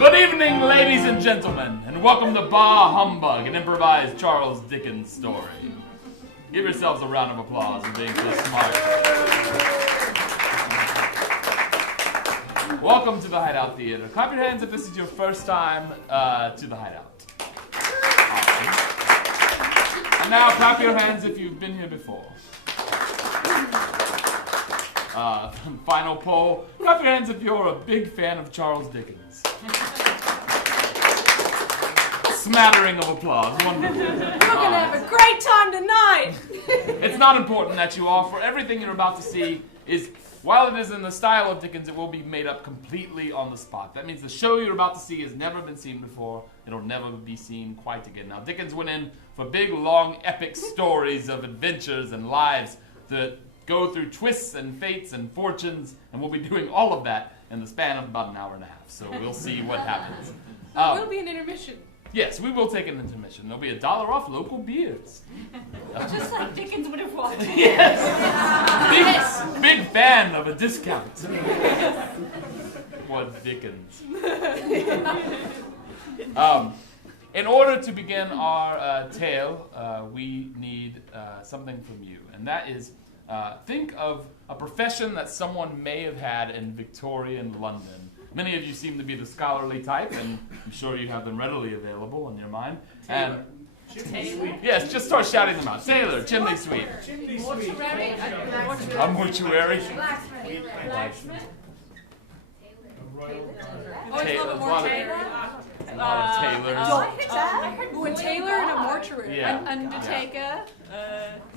Good evening, ladies and gentlemen, and welcome to Humbug, an improvised Charles Dickens story. Give yourselves a round of applause for being so smart. Welcome to the Hideout Theater. Clap your hands if this is your first time to the Hideout. Awesome. And now clap your hands if you've been here before. Final poll. Clap your hands if you're a big fan of Charles Dickens. Smattering of applause. Wonderful. We're gonna have a great time tonight. It's not important that you are, for everything you're about to see is, while it is in the style of Dickens, it will be made up completely on the spot. That means the show you're about to see has never been seen before. It'll never be seen quite again. Now, Dickens went in for big, long, epic stories of adventures and lives that go through twists and fates and fortunes, and we'll be doing all of that in the span of about an hour and a half. So we'll see what happens. There will be an intermission. Yes, we will take an intermission. There'll be $1 off local beers. Just like Dickens would have wanted. Yes! Big fan of a discount. What Dickens. In order to begin our tale, we need something from you. And that is, think of a profession that someone may have had in Victorian London. Many of you seem to be the scholarly type, and I'm sure you have them readily available in your mind. Tailor. Yes, just start shouting them out. Tailor, chimney sweep. Mortuary. A mortuary. Blacksmith. Tailor. A lot of tailors. A tailor and a mortuary. Yeah. Undertaker.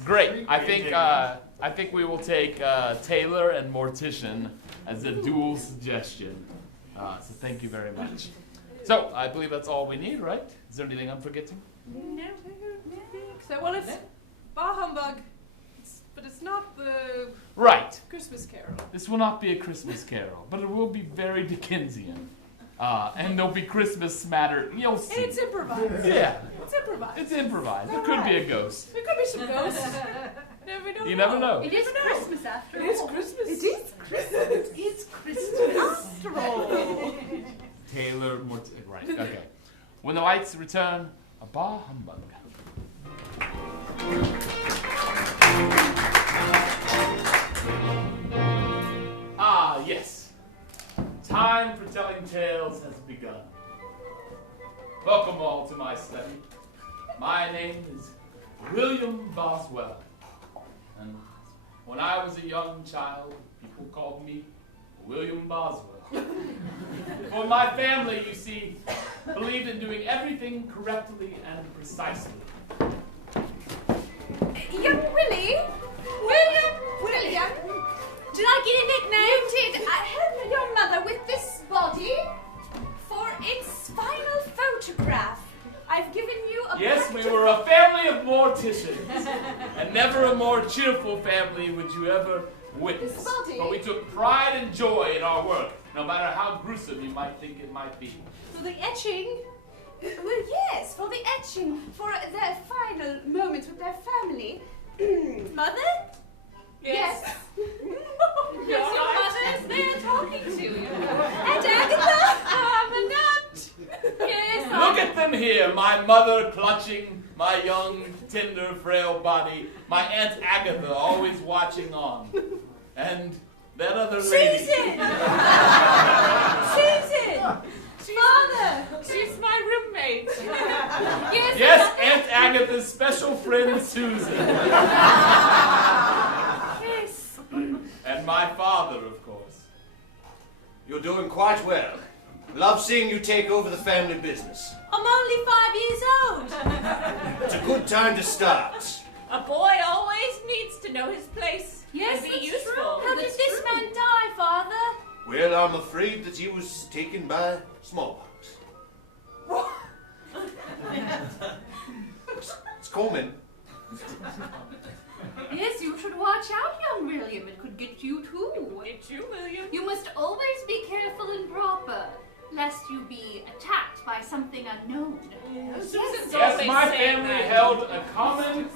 Great. I think we will take tailor and mortician as a dual suggestion. So thank you very much. So I believe that's all we need, right? Is there anything I'm forgetting? No. So, well, it's Bah Humbug, but it's not the Right. Christmas Carol. This will not be a Christmas carol, but it will be very Dickensian. And there'll be Christmas matter. You'll see. And it's improvised. Yeah. It's improvised. It's improvised. There could be a ghost. There could be some ghosts. You never know. It is Christmas after all. It is Christmas. It is Christmas. It's Christmas after all. Taylor, right, okay. When the lights return, a Bah Humbug. Ah, yes. Time for telling tales has begun. Welcome all to my study. My name is William Boswell. And when I was a young child, people called me William Boswell. For my family, you see, believed in doing everything correctly and precisely. Young Willie? William? Did I get a nickname? You did. I help your mother with this body for its final photograph. I've given you a Yes, we were a family of morticians. And never a more cheerful family would you ever witness. But we took pride and joy in our work, no matter how gruesome you might think it might be. For the etching? Well, yes, for the etching, for their final moments with their family. Mother? Yes. Your mother is there talking to you. And Agatha? I'm a nut. Yes. Look at them here, my mother clutching my young, tender, frail body, my Aunt Agatha always watching on, and that other lady. Susan! Father! She's my roommate. Yes, Aunt Agatha's special friend, Susan. Yes. And my father, of course. You're doing quite well. Love seeing you take over the family business. I'm only 5 years old. It's a good time to start. A boy always needs to know his place Yes, and be that's useful. true. How did this man die, Father? Well, I'm afraid that he was taken by smallpox. It's common. Yes, you should watch out, young William. It could get you too. Get you, William. You must always be careful and proper, lest you be attacked by something unknown. Susan's Yes, always my saying family that. held a common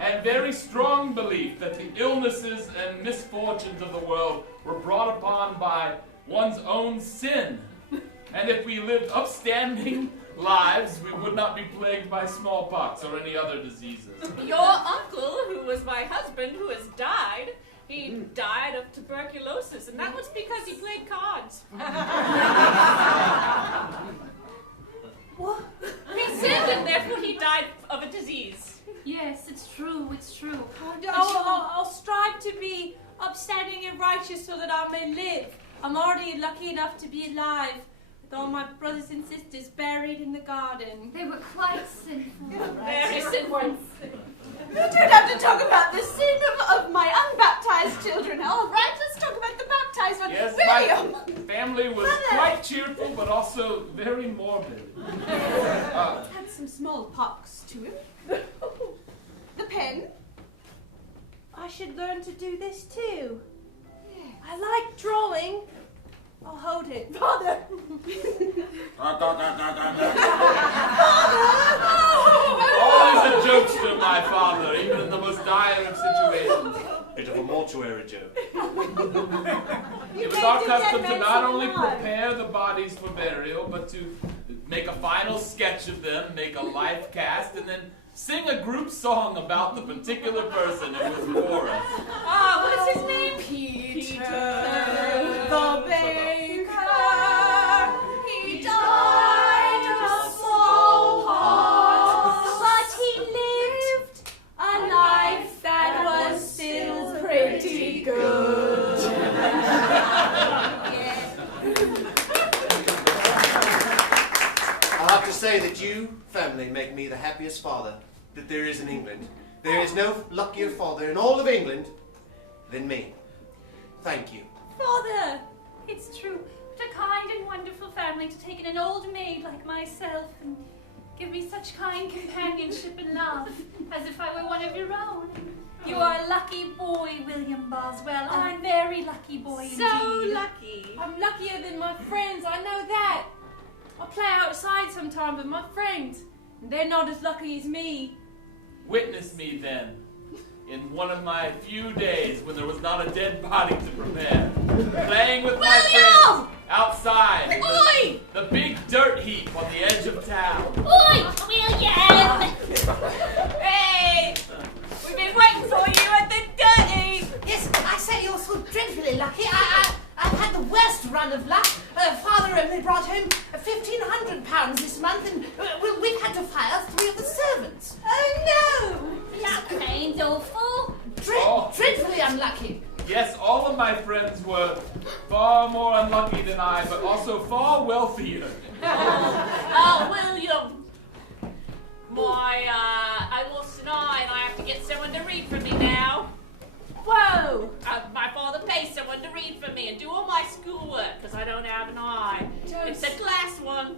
and very strong belief that the illnesses and misfortunes of the world were brought upon by one's own sin. And And if we lived upstanding lives, we would not be plagued by smallpox or any other diseases. Your uncle, who was my husband, who has died, he died of tuberculosis, and that was because he played cards. What? He sinned, and therefore he died of a disease. Yes, it's true, it's true. I'll strive to be upstanding and righteous so that I may live. I'm already lucky enough to be alive with all my brothers and sisters buried in the garden. They were quite sinful. Very sinful. You don't have to talk about the sin of my unbaptized children. All right, let's talk about the baptized one. Yes, William! my family was quite cheerful, but also very morbid. Had some smallpox to him. The pen. I should learn to do this too. I like drawing. I'll hold it. Father! Always a jokester, my father, even in the most dire of situations. Bit of a mortuary joke. It was our custom to not only prepare the bodies for burial, but to make a final sketch of them, make a life cast, and then sing a group song about the particular person who was before us. What is his name? Peter the baker. He died of smallpox, but he lived a life that was still pretty good. I have to say that you, family, make me the happiest father that there is in England. There is no luckier father in all of England than me. Thank you. Father! It's true. What a kind and wonderful family to take in an old maid like myself and give me such kind companionship and love, as if I were one of your own. You are a lucky boy, William Boswell. I'm a very lucky boy indeed. So lucky. I'm luckier than my friends, I know that. I play outside sometimes with my friends, and they're not as lucky as me. Witness me then, in one of my few days when there was not a dead body to prepare, playing with my friends outside in the big dirt heap on the edge of town. Oi, William! Hey! We've been waiting for you at the dirty! Yes, I say you're so dreadfully lucky. I've had the worst run of luck. Father only brought home £1,500 this month, and we've had to fire 3 of the servants. Oh no! That ain't awful. Dreadfully unlucky. Yes, all of my friends were far more unlucky than I, but also far wealthier. William! I lost an eye and I have to get someone to read for me now. Whoa! My father pays someone to read for me and do all my schoolwork because I don't have an eye. It's a glass one.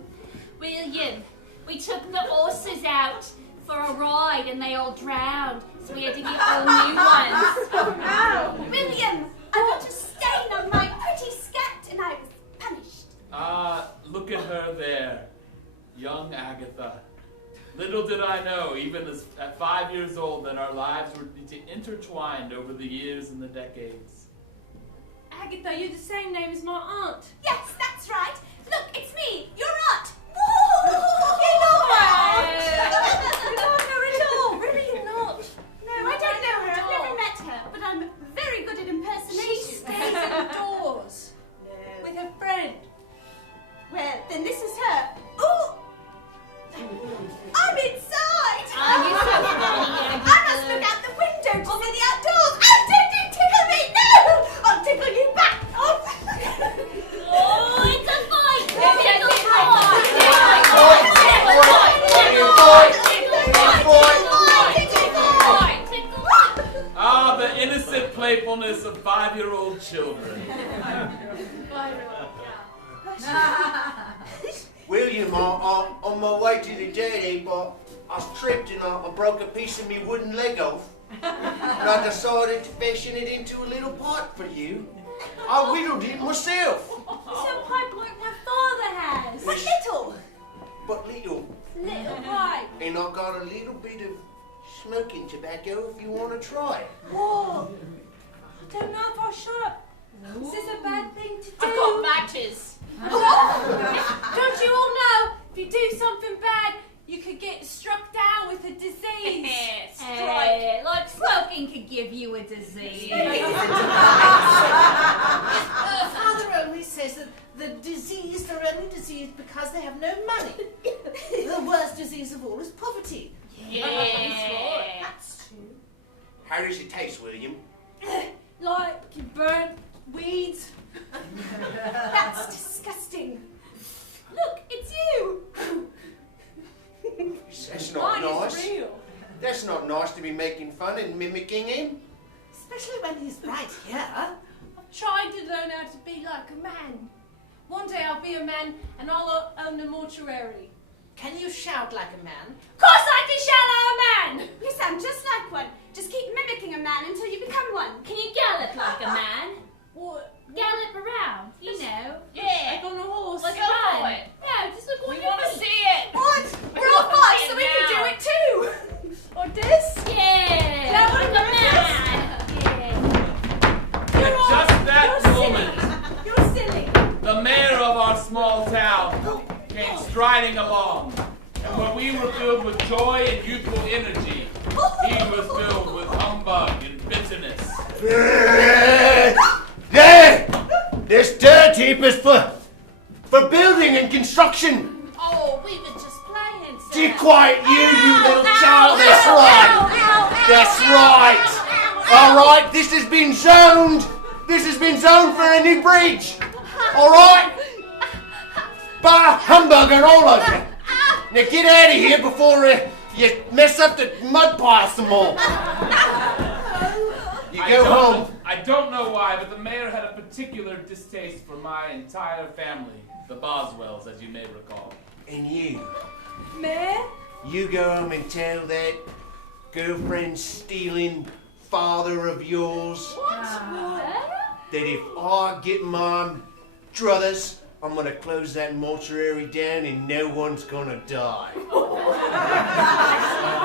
William, we took the horses out for a ride and they all drowned, so we had to get all new ones. Oh no! William, I got a stain on my pretty skirt and I was punished. Look at her there, young Agatha. Little did I know, even at 5 years old, that our lives were intertwined over the years and the decades. Agatha, you're the same name as my aunt. Yes, that's right. Look, it's me, your aunt. Woo! You know her. You don't know her at all. Really, you're not. No, I don't know her. I've never met her, but I'm very good at impersonation. She stays indoors with her friend. Well, then this is her. Ooh! I'm inside! Oh, you're so funny, Agatha. I must look out the window to see the outdoors! Oh, don't tickle me! No! I'll tickle you back! Oh, It's a fight! The innocent playfulness of 5-year-old children. William, on my way to the dirty, but I tripped and I broke a piece of me wooden leg off. And I decided to fashion it into a little pipe for you. I whittled it myself. It's a pipe like my father has. but little! But little. Little pipe. And I've got a little bit of smoking tobacco if you want to try it. Whoa! I don't know if I should. Is this a bad thing to do? I've got matches. Don't you all know, if you do something bad, you could get struck down with a disease. Like smoking could give you a disease. Father only says that the diseased are only diseased because they have no money. The worst disease of all is poverty. Yeah. That's true. How does it taste, William? Like you burnt weeds. That's disgusting. Look, it's you. That's not Mine nice. is real. That's not nice to be making fun and mimicking him. Especially when he's right here. I'm trying to learn how to be like a man. One day I'll be a man and I'll own a mortuary. Can you shout like a man? Of course I can shout like a man! You sound just like one. Just keep mimicking a man until you become one. Can you gallop like a man? What? Gallop around, you know. Yeah. Like on a horse. Let's go for it. No, just look We what want to you see it. What? We're all five, so we can do it too. Or this? Yeah. That like one a man. Yeah. You're all, Just that you're moment, silly. You're silly. the mayor of our small town came striding along. And when we were filled with joy and youthful energy, he was filled with humbug and bitterness. There! This dirt heap is for building and construction. Oh, we were just playing, sir. Be quiet, you little child. That's right. That's right. All right, this has been zoned. This has been zoned for a new bridge. All right? Bar humbug and all of you. Now get out of here before you mess up the mud pile some more. You go home. I don't know why, but the mayor had a particular distaste for my entire family, the Boswells, as you may recall. And you. Mayor? You go home and tell that girlfriend stealing father of yours that if I get my druthers, I'm gonna close that mortuary down and no one's gonna die. I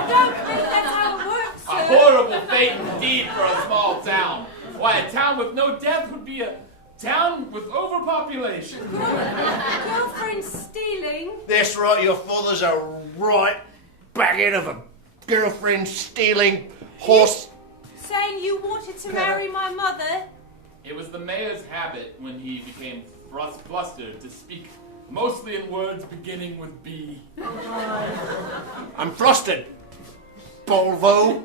don't think that's how it works, A sir. horrible fate indeed for a small town. Why, a town with no death would be a town with overpopulation. Girlfriend stealing? That's right, your father's a right baghead of a girlfriend stealing horse. Saying you wanted to marry my mother? It was the mayor's habit when he became flustered to speak mostly in words beginning with B. I'm flustered, Bolvo.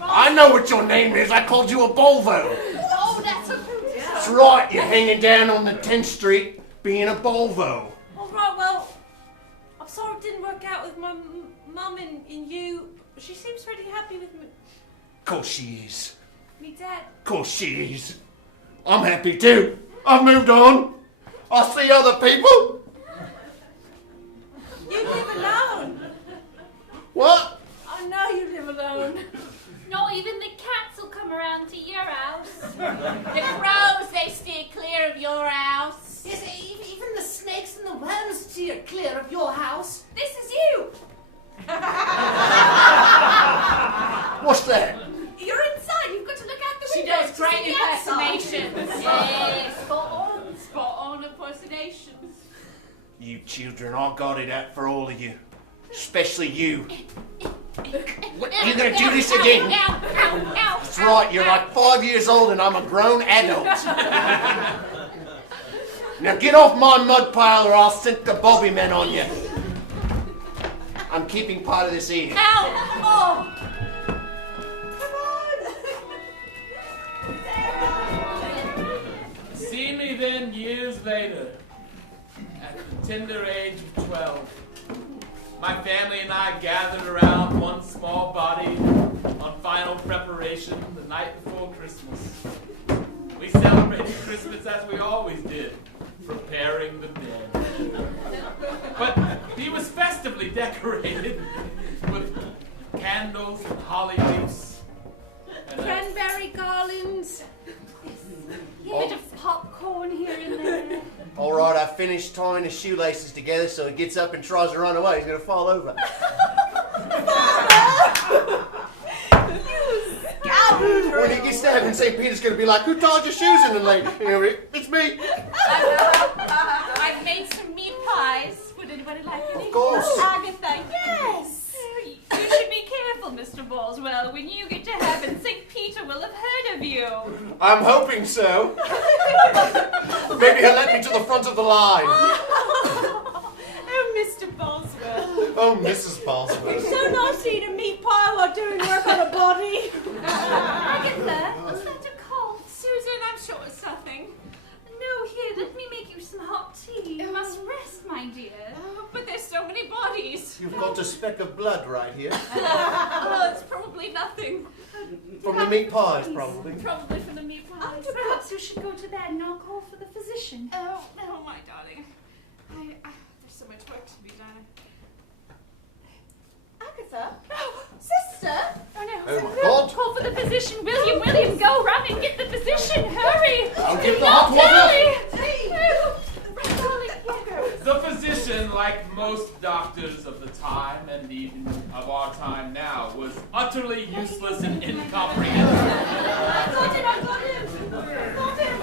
I know what your name is. I called you a Bolvo. Oh, that's a booty. That's right, you're hanging down on the 10th Street being a Bolvo. All right, well, I'm sorry it didn't work out with my mum and you. She seems pretty happy with me, Of course she is. me dad. Of course she is. I'm happy too. I've moved on. I see other people. You live alone. What? I know you live alone. Not even the cats will come around to your house. The crows, they steer clear of your house. Yes, even the snakes and the worms steer clear of your house. This is you. What's that? You're inside. You've got to look out the She window. does to great see the outside. impersonations. Yeah, spot on impersonations. You children, I got it out for all of you. Especially you. What, you're gonna do this again? That's right, you're like 5 years old and I'm a grown adult. Now get off my mud pile or I'll send the Bobby men on you. I'm keeping part of this eating. Oh. See me then years later, at the tender age of 12. My family and I gathered around one small body on final preparation the night before Christmas. We celebrated Christmas as we always did, preparing the dead. But he was festively decorated with candles and holly leaves. And Cranberry garlands. A bit of popcorn here and there. All right, I finished tying his shoelaces together so he gets up and tries to run away. He's going to fall over. You scoundrel! When he gets to heaven, St. Peter's going to be like, who tied your shoes in the lake? You know, it's me. I've made some meat pies. Would anybody like any? Of course. Agatha, yes. You should be careful, Mr. Boswell. When you get to heaven, St. Peter will have heard of you. I'm hoping so. Maybe he'll let me to the front of the line. Oh, Mr. Boswell. Oh, Mrs. Boswell. It's so nice eating meat pie while doing work on a body. Agatha, what's that you call? Susan, I'm sure it's nothing. No, here, let me make you some hot tea. You must rest, my dear. Oh, but there's so many bodies. You've got a speck of blood right here. Well, it's probably nothing. From the meat pies, probably. Probably from the meat pies. Perhaps you should go to bed and I'll call for the physician. Oh, my darling. There's so much work to be done. Agatha? Oh, sister? Oh, no. Oh, my God. Call for the physician. William, go run and get the physician. Hurry. I'll get the hot water. The physician, like most doctors of the time and even of our time now, was utterly useless and incomprehensible. I got him.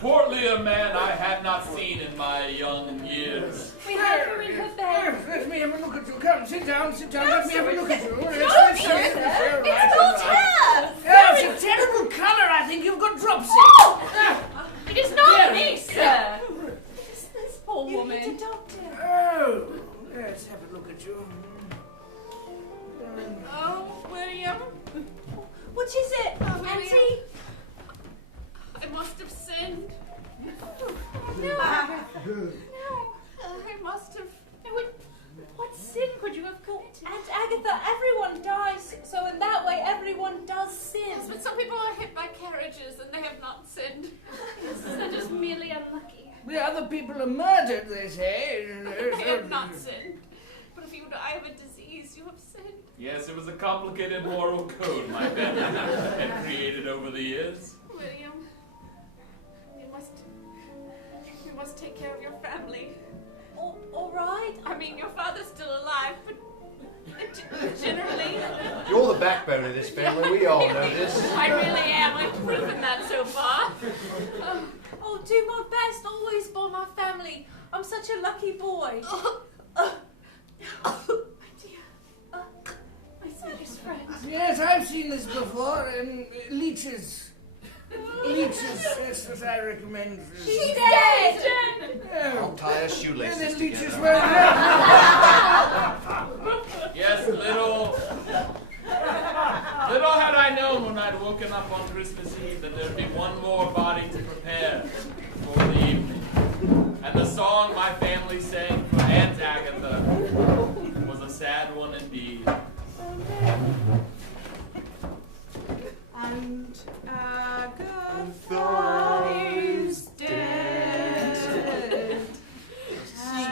Portly a man I had not seen in my young years. We have her in her bed. Let me have a look at you. Come, sit down. Let me have a look at you. It's not her! Oh, it's a terrible colour. I think you've got dropsy. It is not There. me, sir. This poor woman. You need a doctor. Oh, let's have a look at you. Oh, William. What is it, Auntie? I must have sinned. No. I must have. What sin could you have committed? Aunt Agatha, everyone dies, so in that way everyone does sin. Yes, but some people are hit by carriages and they have not sinned. They're just merely unlucky. The other people are murdered, they say. They have not sinned. But if you die of a disease, you have sinned. Yes, it was a complicated moral code my family had created over the years. William, you must take care of your family. All right. I mean, your father's still alive, but generally... You're the backbone of this family. We all know this. I really am. I've proven that so far. I'll do my best, always for my family. I'm such a lucky boy. My dear. My sweetest friend. Yes, I've seen this before. Leeches. That's what I recommend. She's dead! I'll tie her And shoelaces then leeches together. were Yes, little had I known when I'd woken up on Christmas Eve that there'd be one more body to prepare for the evening. And the song my family sang for Aunt Agatha was a sad one indeed. And Agatha is dead.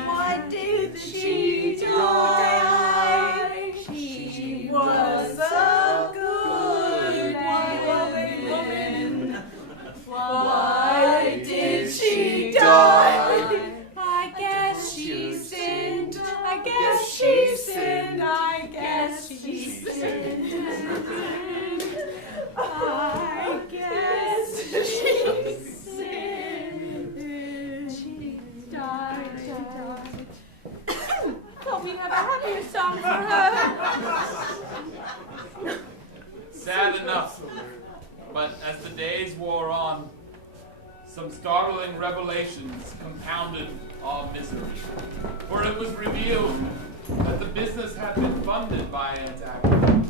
Why did she die? She was a good woman. Why did she die? I guess she sinned. I guess she sinned. I guess she sinned. I guess she sinned. She died. Thought we'd have a happier song for her. Sad enough, but as the days wore on, some startling revelations compounded our misery. For it was revealed that the business had been funded by Aunt Agatha,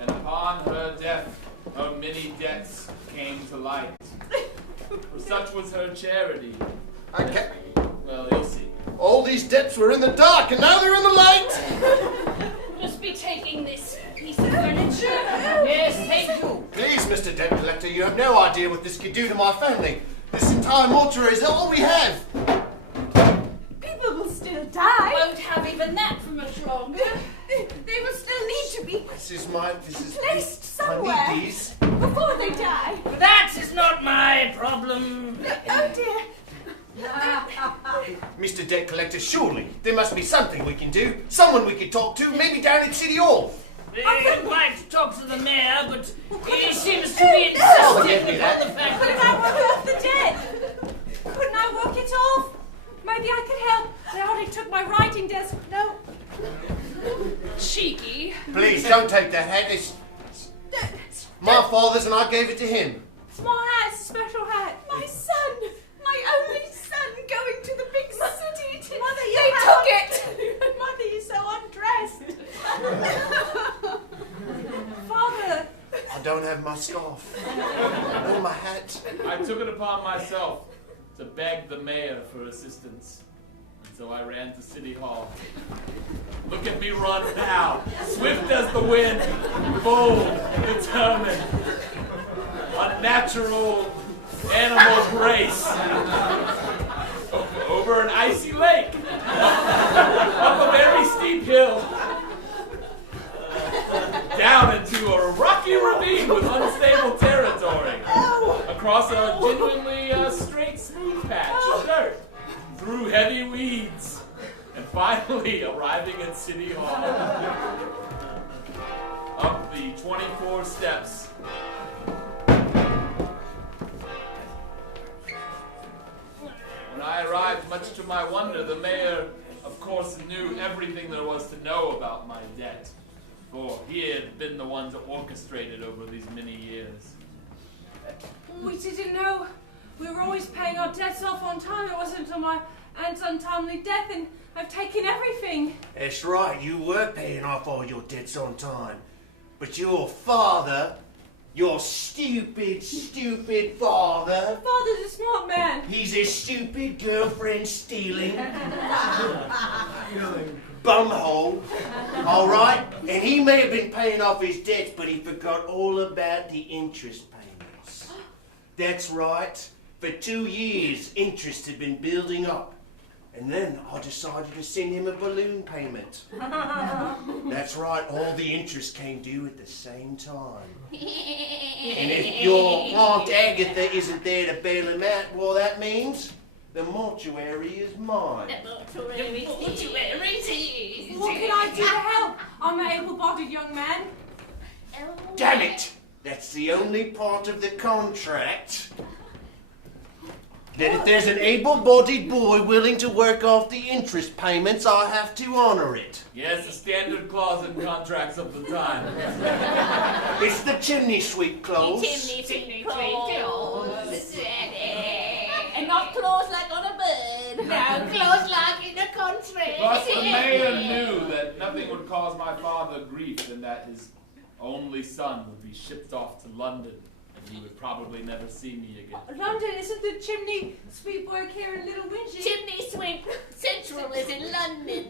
and upon her death, her many debts came to light. For such was her charity. Well, you'll see. All these debts were in the dark, and now they're in the light. Must be taking this piece of furniture. Yes, thank you. Please, Mr. Debt Collector, you have no idea what this could do to my family. This entire mortuary is all we have. People will still die. Won't have even that for much longer. They will still need to be This is placed I somewhere need these. before they die. That is not my problem. Oh dear. Mr. Debt Collector, surely there must be something we can do. Someone we could talk to, maybe down at City Hall. He'd like to talk to the mayor, but he seems to be insisting upon the fact Couldn't that... I work off the debt? Couldn't I work it off? Maybe I could help. They already took my writing desk. No. Cheeky. Please don't take that hat. It's my father's and I gave it to him. It's my hat. It's a special hat. My son. My only son going to the big city. Mother, you They have- took it. Mother, you're so undressed. Father. I don't have my scarf. Or my hat. I took it upon myself to beg the mayor for assistance. And so I ran to City Hall. Look at me run now. Swift as the wind. Bold, determined. Unnatural animal grace. Over an icy lake. Up a very steep hill. Down into a rocky ravine with unstable territory. Across a genuinely straight, smooth patch of dirt. Through heavy weeds. And finally arriving at City Hall. Up the 24 steps. When I arrived, much to my wonder, the mayor, of course, knew everything there was to know about my debt. For he had been the one to orchestrate it over these many years. We didn't know. We were always paying our debts off on time. It wasn't until my aunt's untimely death, and I've taken everything. That's right, you were paying off all your debts on time. But your father, your stupid father, Father's a smart man. he's a stupid girlfriend stealing bumhole, all right? And he may have been paying off his debts, but he forgot all about the interest payments. That's right. For 2 years, interest had been building up. And then I decided to send him a balloon payment. That's right, all the interest came due at the same time. And if your Aunt Agatha isn't there to bail him out, well, that means the mortuary is mine. What can I do to help? I'm an able-bodied young man. Damn it! That's the only part of the contract that if there's an able-bodied boy willing to work off the interest payments, I have to honor it. Yes, a standard clause in contracts of the time. It's the chimney sweep clause. Chimney clause. And not clause like on a bird. No, clause like in a contract. Plus, the mayor knew that nothing would cause my father grief than that his only son would be shipped off to London, and he would probably never see me again. London, isn't the chimney sweep work here in Little Winchie? Chimney sweep central is in London.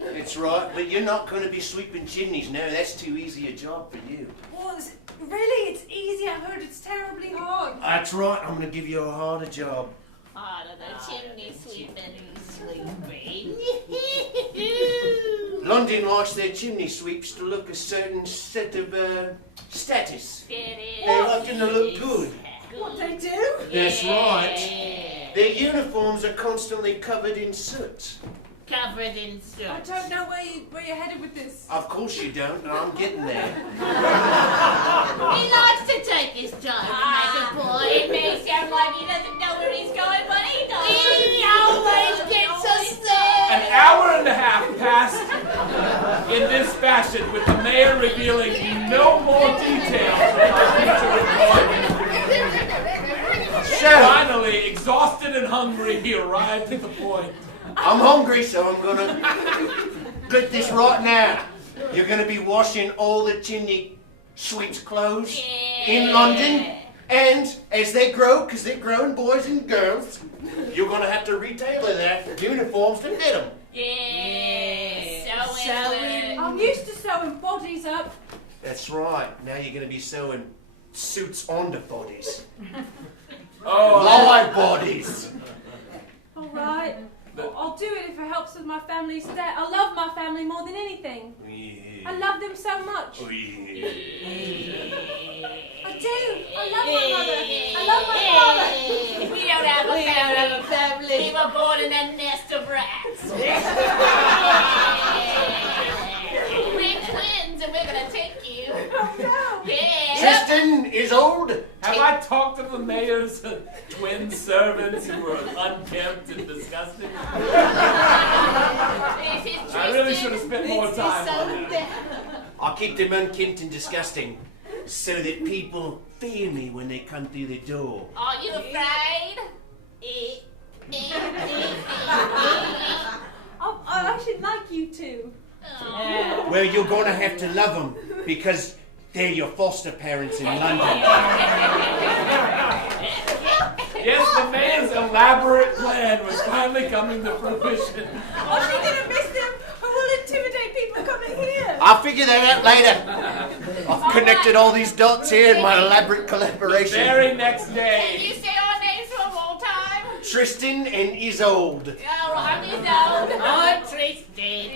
That's right, but you're not going to be sweeping chimneys now. That's too easy a job for you. Well, really, it's easy. I've heard it's terribly hard. That's right, I'm going to give you a harder job. Harder than chimney sweeping. London likes their chimney sweeps to look a certain set of status. They like them to look good. What they do? That's right. Their uniforms are constantly covered in soot. Covered in soot. I don't know where you're headed with this. Of course you don't, and I'm getting there. He likes to take his time to make a point. It may sound like he doesn't know where he's going, but he does. He always gets us there. An hour and a half passed in this fashion, with the mayor revealing no more details than our future employment. Finally, exhausted and hungry, he arrived at the point. I'm hungry, so I'm gonna get this right now. You're gonna be washing all the chimney sweeps' clothes in London, and as they grow, because they're growing boys and girls, you're gonna have to retailor their uniforms to fit them. Sewing. I'm used to sewing bodies up. That's right. Now you're gonna be sewing suits onto bodies. Oh, Live bodies. All right. I'll do it if it helps with my family's debt. I love my family more than anything. I love them so much. I do. I love my mother. I love my father. We don't have a family. We were born in a nest of rats. We're twins. Yeah. Tristan is old. Have I talked to the mayor's twin servants who were unkempt and disgusting? I really should have spent more time on that. I'll keep them unkempt and disgusting so that people fear me when they come through the door. Are you afraid? I actually like you two. Well, you're going to have to love them because they're your foster parents in London. Yes, the mayor's elaborate plan was finally coming to fruition. Are you going to miss them who will intimidate people coming here? I'll figure that out later. I've connected all these dots here in my elaborate The collaboration. very next Can day. you say our names one more time? Tristan and Isolde. Oh, I'm Isolde. I'm Tristan.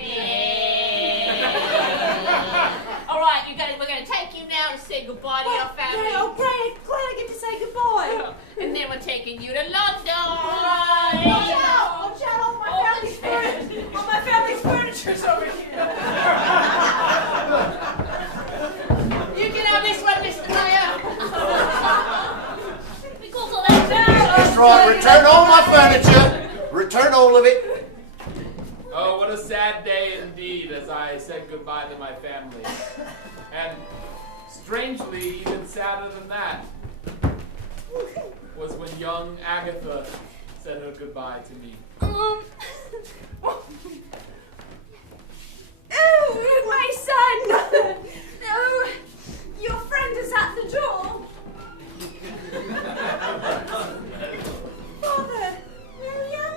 All right, we're going to take you now to say goodbye to your family. Yeah, oh, great. Glad I get to say goodbye. And then we're taking you to London. Watch out! All my family's furniture. All my family's furniture's over here. You can have this one, Mr. Mayor. Because of that. That's right, return all my furniture. Return all of it. Oh, what a sad day indeed as I said goodbye to my family. And strangely, even sadder than that, was when young Agatha said her goodbye to me. Oh, my son! Oh, your friend is at the door. Father, William?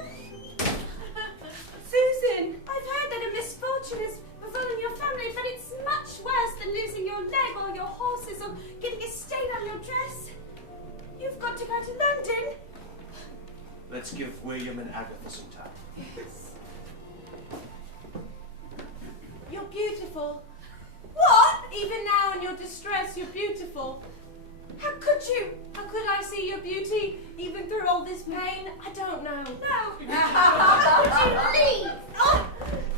Susan, I've heard that a misfortune has befallen your family, but it's much worse than losing your leg or your horses or getting a stain on your dress. You've got to go to London. Let's give William and Agatha some time. Yes. You're beautiful. What? Even now in your distress, you're beautiful. How could you? How could I see your beauty even through all this pain? I don't know. No. How could you leave? Oh,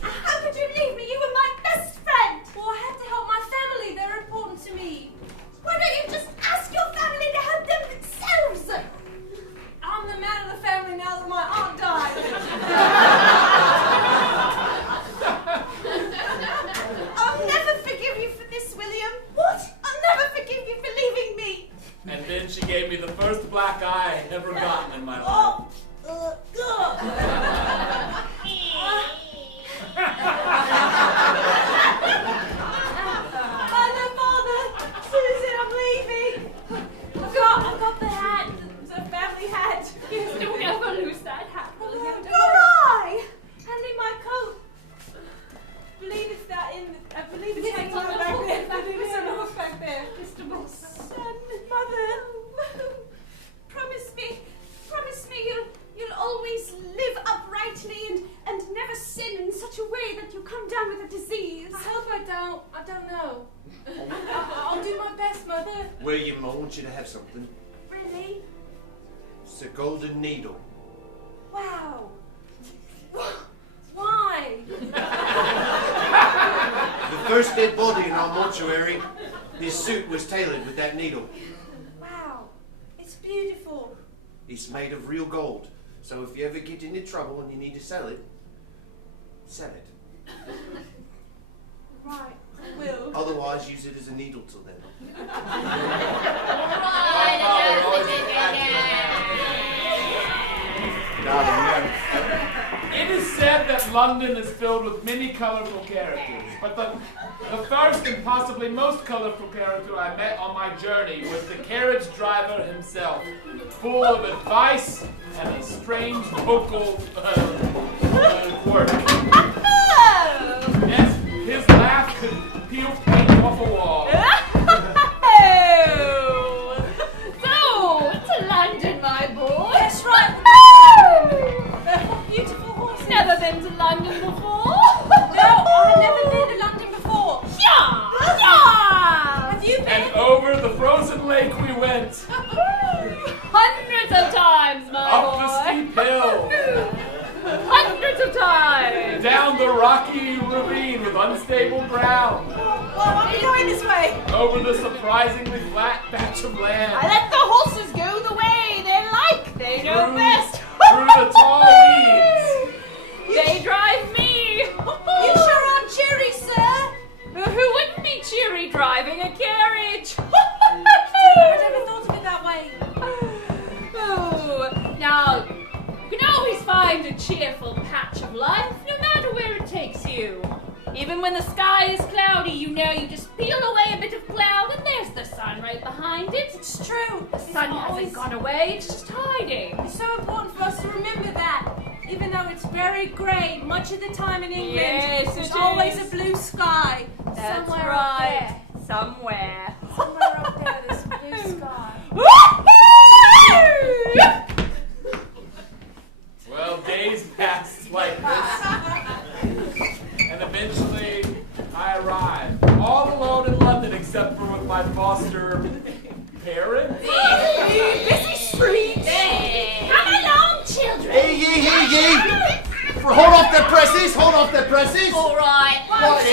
how could you leave me? You were my best friend. Well, I had to help my family. They're important to me. Why don't you just ask your family to help them themselves? I'm the man of the family now that my aunt died. I'll never forgive you for this, William. What? I'll never forgive you for leaving me. And then she gave me the first black eye I'd ever gotten in my life. Oh. Father, Susan, I'm leaving. I've got the hat, the family hat. Yes, don't ever lose that hat. Nor I. Hand me my coat. I believe it's hanging on back there. I believe it's on the hook back there. Mr. Moss. Son, mother, promise me you'll always live uprightly and never sin in such a way that you come down with a disease. I hope I don't. I don't know. I'll do my best, Mother. William, I want you to have something. Really? It's a golden needle. Wow. Why? The first dead body in our mortuary, his suit was tailored with that needle. Wow. It's beautiful. It's made of real gold. So if you ever get into trouble and you need to sell it, sell it. Right, I will. Otherwise, use it as a needle till then. It is said that London is filled with many colorful characters, but the first and possibly most colorful character I met on my journey was the carriage driver himself, full of advice and a strange vocal quirk. Yes, his laugh could peel paint off a wall. So, to London, my boy. That's right. Beautiful horses. Never been to London before. No, I've never been to London before. Yeah! Have you been? And over the frozen lake we went, Hundreds of times, my up boy. the steep hill, Hundreds of times. down the rocky ravine with unstable ground, Why are we going this way? Over the surprisingly flat patch of land. I let the horses go the way they like. They know Through- best. Through the tall weeds. They drive me. You sure are cheery, sir. Who wouldn't be cheery driving a carriage? I never thought of it that way. Oh, now, you can always find a cheerful patch of life, no matter where it takes you. Even when the sky is cloudy, you know you just peel away a bit of cloud and there's the sun right behind it. It's true. The sun hasn't gone away, it's just hiding. It's so important for us to remember that. Even though it's very grey much of the time in England, Yes, there's it always is. a blue sky. That's somewhere right. up Somewhere. there. Somewhere up there, there's a blue sky. Well, days passed like this. And eventually, I arrived. All alone in London except for with my foster parents. Busy streets. Come along, children. Hey, ye! Hold off the presses, hold off the presses. All right. What is?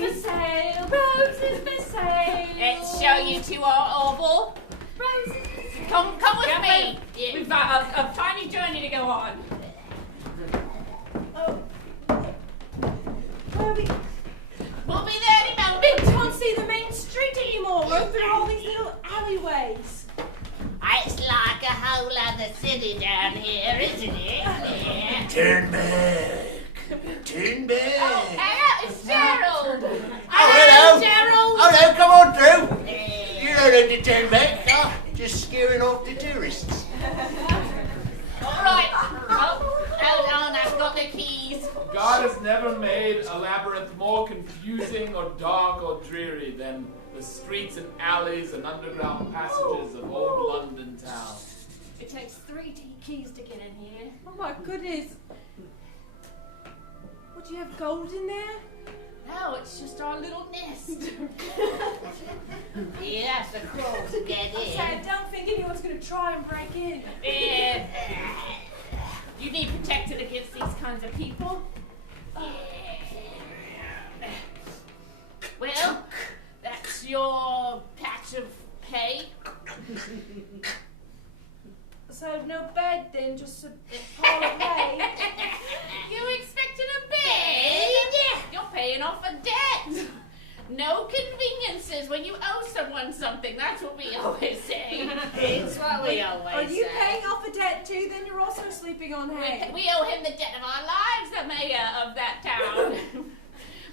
Roses for sale, roses for sale. Let's show you to our oval. Roses. Come with me. Yeah. We've got a tiny journey to go on. We'll be there in a moment. We can't see the main street anymore. We're through all these little alleyways. It's like a whole other city down here, isn't it? Yeah. Turn back. Turn back. Hello, it's Gerald. hello. Gerald. Hello, come on through. You don't have to turn back, no. Just scaring off the tourists. All right. Oh, hold on, I've got the keys. God has never made a labyrinth more confusing or dark or dreary than the streets and alleys and underground passages of old London town. It takes 3 keys to get in here. Oh my goodness. What, do you have gold in there? No, it's just our little nest. You have to crawl to get I in. don't think anyone's going to try and break in. Yeah. You need protected against these kinds of people. Well, that's your patch of hay. So no bed then, just a pile of hay. You expected a bed? You're paying off a debt. No conveniences when you owe someone something. That's what we always say. It's what we always Are you say. paying off a debt too? Then you're also sleeping on hay. We owe him the debt of our lives, the mayor of that town.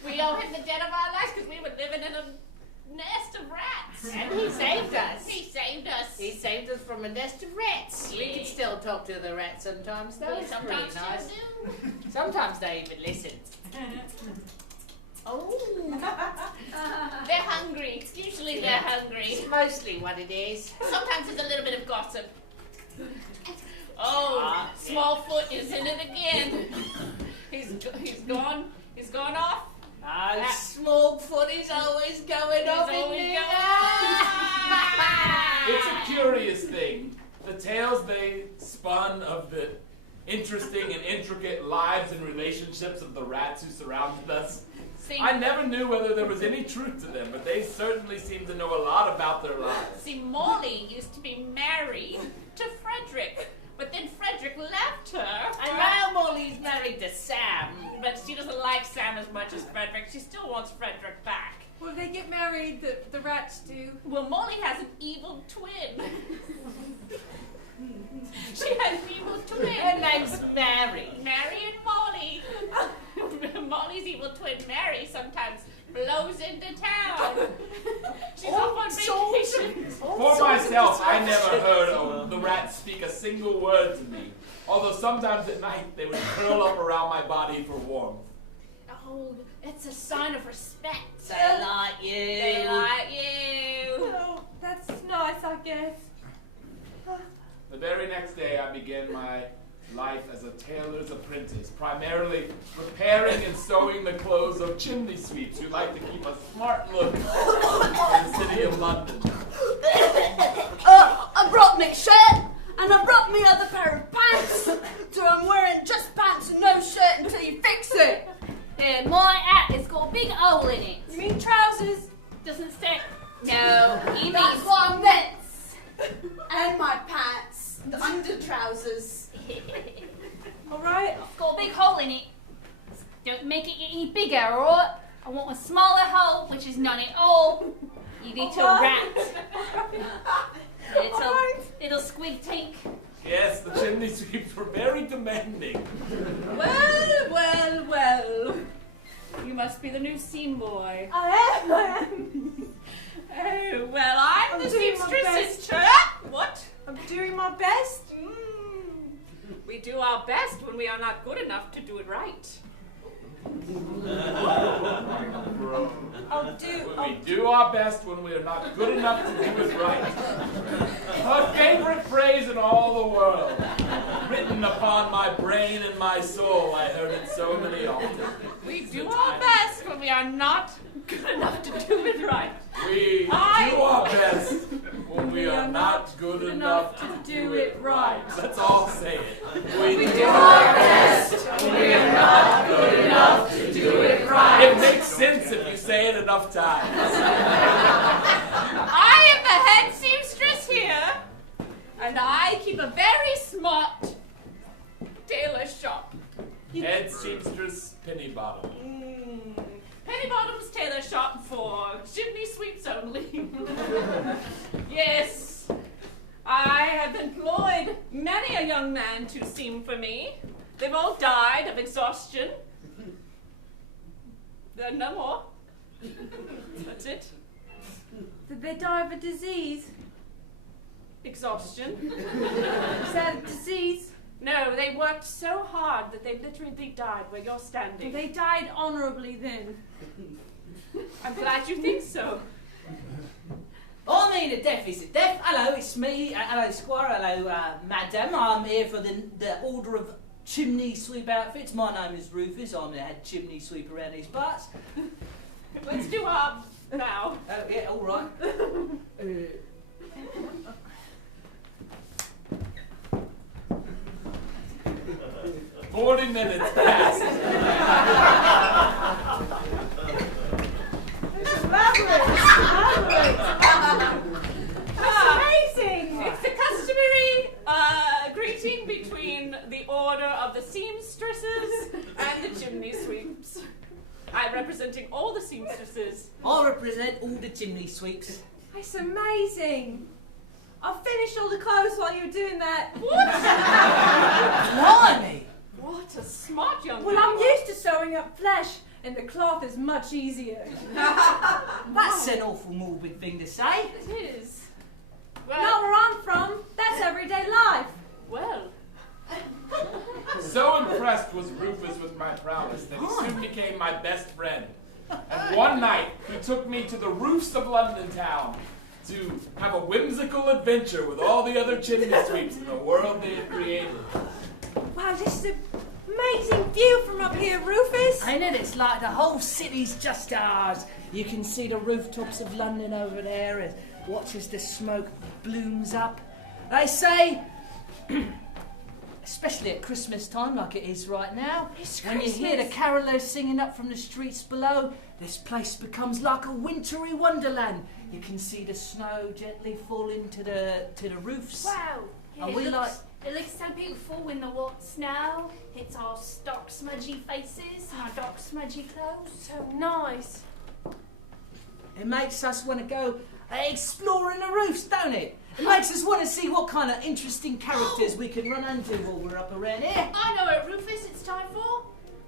We owe him the debt of our lives because we were living in a nest of rats. And he saved us. He saved us. He saved us from a nest of rats. We can still talk to the rats sometimes, though. We It's sometimes pretty nice. still do. Sometimes they even listen. Oh. They're hungry. Usually they're hungry. It's mostly what it is. Sometimes there's a little bit of gossip. Oh, Smallfoot is in it again. He's gone. He's gone off. Smallfoot is always going off in always there. It's a curious thing. The tales they spun of the interesting and intricate lives and relationships of the rats who surrounded us. See, I never knew whether there was any truth to them, but they certainly seem to know a lot about their lives. see, Molly used to be married to Frederick, but then Frederick left her. And now Molly's married to Sam. But she doesn't like Sam as much as Frederick. She still wants Frederick back. Well, if they get married, the rats do. Well, Molly has an evil twin. She has an evil twin. Her name's Mary. Mary and Molly. Molly's evil twin, Mary, sometimes blows into town. She's off on vacation. For myself, I never heard the rats speak a single word to me. Although sometimes at night they would curl up around my body for warmth. Oh, it's a sign of respect. They like you. They like you. Oh, that's nice, I guess. The very next day, I began my life as a tailor's apprentice, primarily repairing and sewing the clothes of chimney sweeps who like to keep a smart look in the city of London. I brought me shirt and I brought me other pair of pants. So I'm wearing just pants and no shirt until you fix it. And my hat has got a big hole in it. You mean trousers? trousers. All right. It's got a big hole in it. Don't make it any bigger, alright? I want a smaller hole, which is none at all. You little rat. Little squid tank. Yes, the chimney sweeps were very demanding. Well. You must be the new seam boy. I am. Oh, well, I'm the doing my seamstress. best. What? I'm doing my best. We do our best when we are not good enough to do it right. We do our best when we are not good enough to do it right. Her favorite phrase in all the world. Written upon my brain and my soul. I heard it so many often. We do our best when we are not good enough to do it right. We do our best when we are not good enough to do it right. Let's all say it. We do our best when we are not good enough to do it right. It makes sense if you say it enough times. I am the head seamstress here, and I keep a very smart tailor shop. Head seamstress Penny Bottom. Penny Bottom's tailor shop for chimney sweeps only. Yes, I have employed many a young man to seam for me. They've all died of exhaustion. There are no more. That's it. Did they die of a disease? Exhaustion. Is that a disease? No, they worked so hard that they literally died where you're standing. They died honourably then. I'm glad you think so. I mean, a deaf is a deaf. Hello, it's me. Hello, Squire. Hello, Madam. I'm here for the Order of Chimney Sweep Outfits. My name is Rufus. I'm the head chimney sweep around these parts. Let's do our now. Oh, yeah, all right. 40 minutes passed. Amazing! It's the customary greeting between the order of the seamstresses and the chimney sweeps. I'm representing all the seamstresses. I represent all the chimney sweeps. It's amazing. I finished all the clothes while you were doing that. Blimey! What a smart young Well, man. I'm used to sewing up flesh, and the cloth is much easier. That's an awful morbid thing to say. It is. Well, Not where I'm from. That's everyday life. well. So impressed was Rufus with my prowess that he soon became my best friend. And one night, he took me to the roofs of London town to have a whimsical adventure with all the other chimney sweeps in the world they had created. Wow, this is an amazing view from up here, Rufus. Ain't it? It's like the whole city's just ours. You can see the rooftops of London over there and watch as the smoke blooms up. They say, especially at Christmas time like it is right now, when you hear the carolers singing up from the streets below, this place becomes like a wintry wonderland. You can see the snow gently falling to the roofs. Wow. And It looks so beautiful when the wet snow hits our dark, smudgy faces and our dark, smudgy clothes. So nice. It makes us want to go exploring the roofs, don't it? It makes us want to see what kind of interesting characters we can run into while we're up around here. I know it, Rufus. It's time for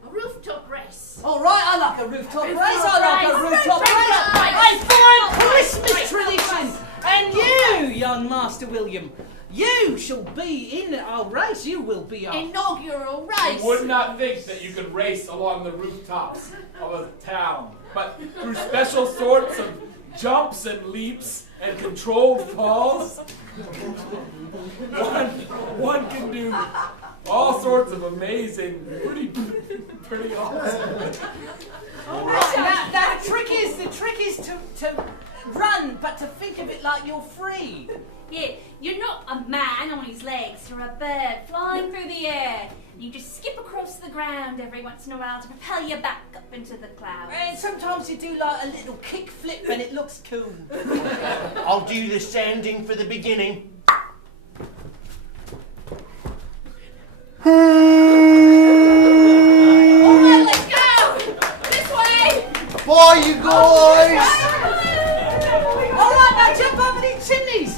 a rooftop race. All right, I like a rooftop race. I like a rooftop race. A fine Christmas tradition. And you, young Master William, you shall be in our race. You will be our Inaugural race. You would not think that you could race along the rooftops of a town, but through special sorts of jumps and leaps and controlled falls, one can do all sorts of amazing, pretty awesome. The trick is to run, but to think of it like you're free. Yeah, you're not a man on his legs, you're a bird flying through the air. You just skip across the ground every once in a while to propel you back up into the clouds. And sometimes you do like a little kick flip and it looks cool. I'll do the sanding for the beginning. Alright, let's go! This way! Bye, you guys! All right, now jump over these chimneys.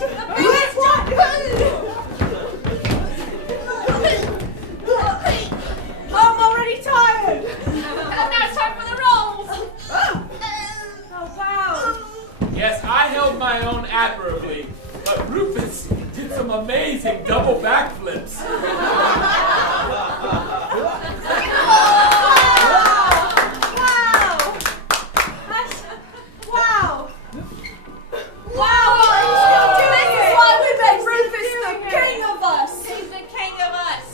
I'm already tired. And now it's time for the rolls! Oh, wow. Yes, I held my own admirably, but Rufus did some amazing double backflips. Wow. This is why we made Rufus the king of us! He's the king of us!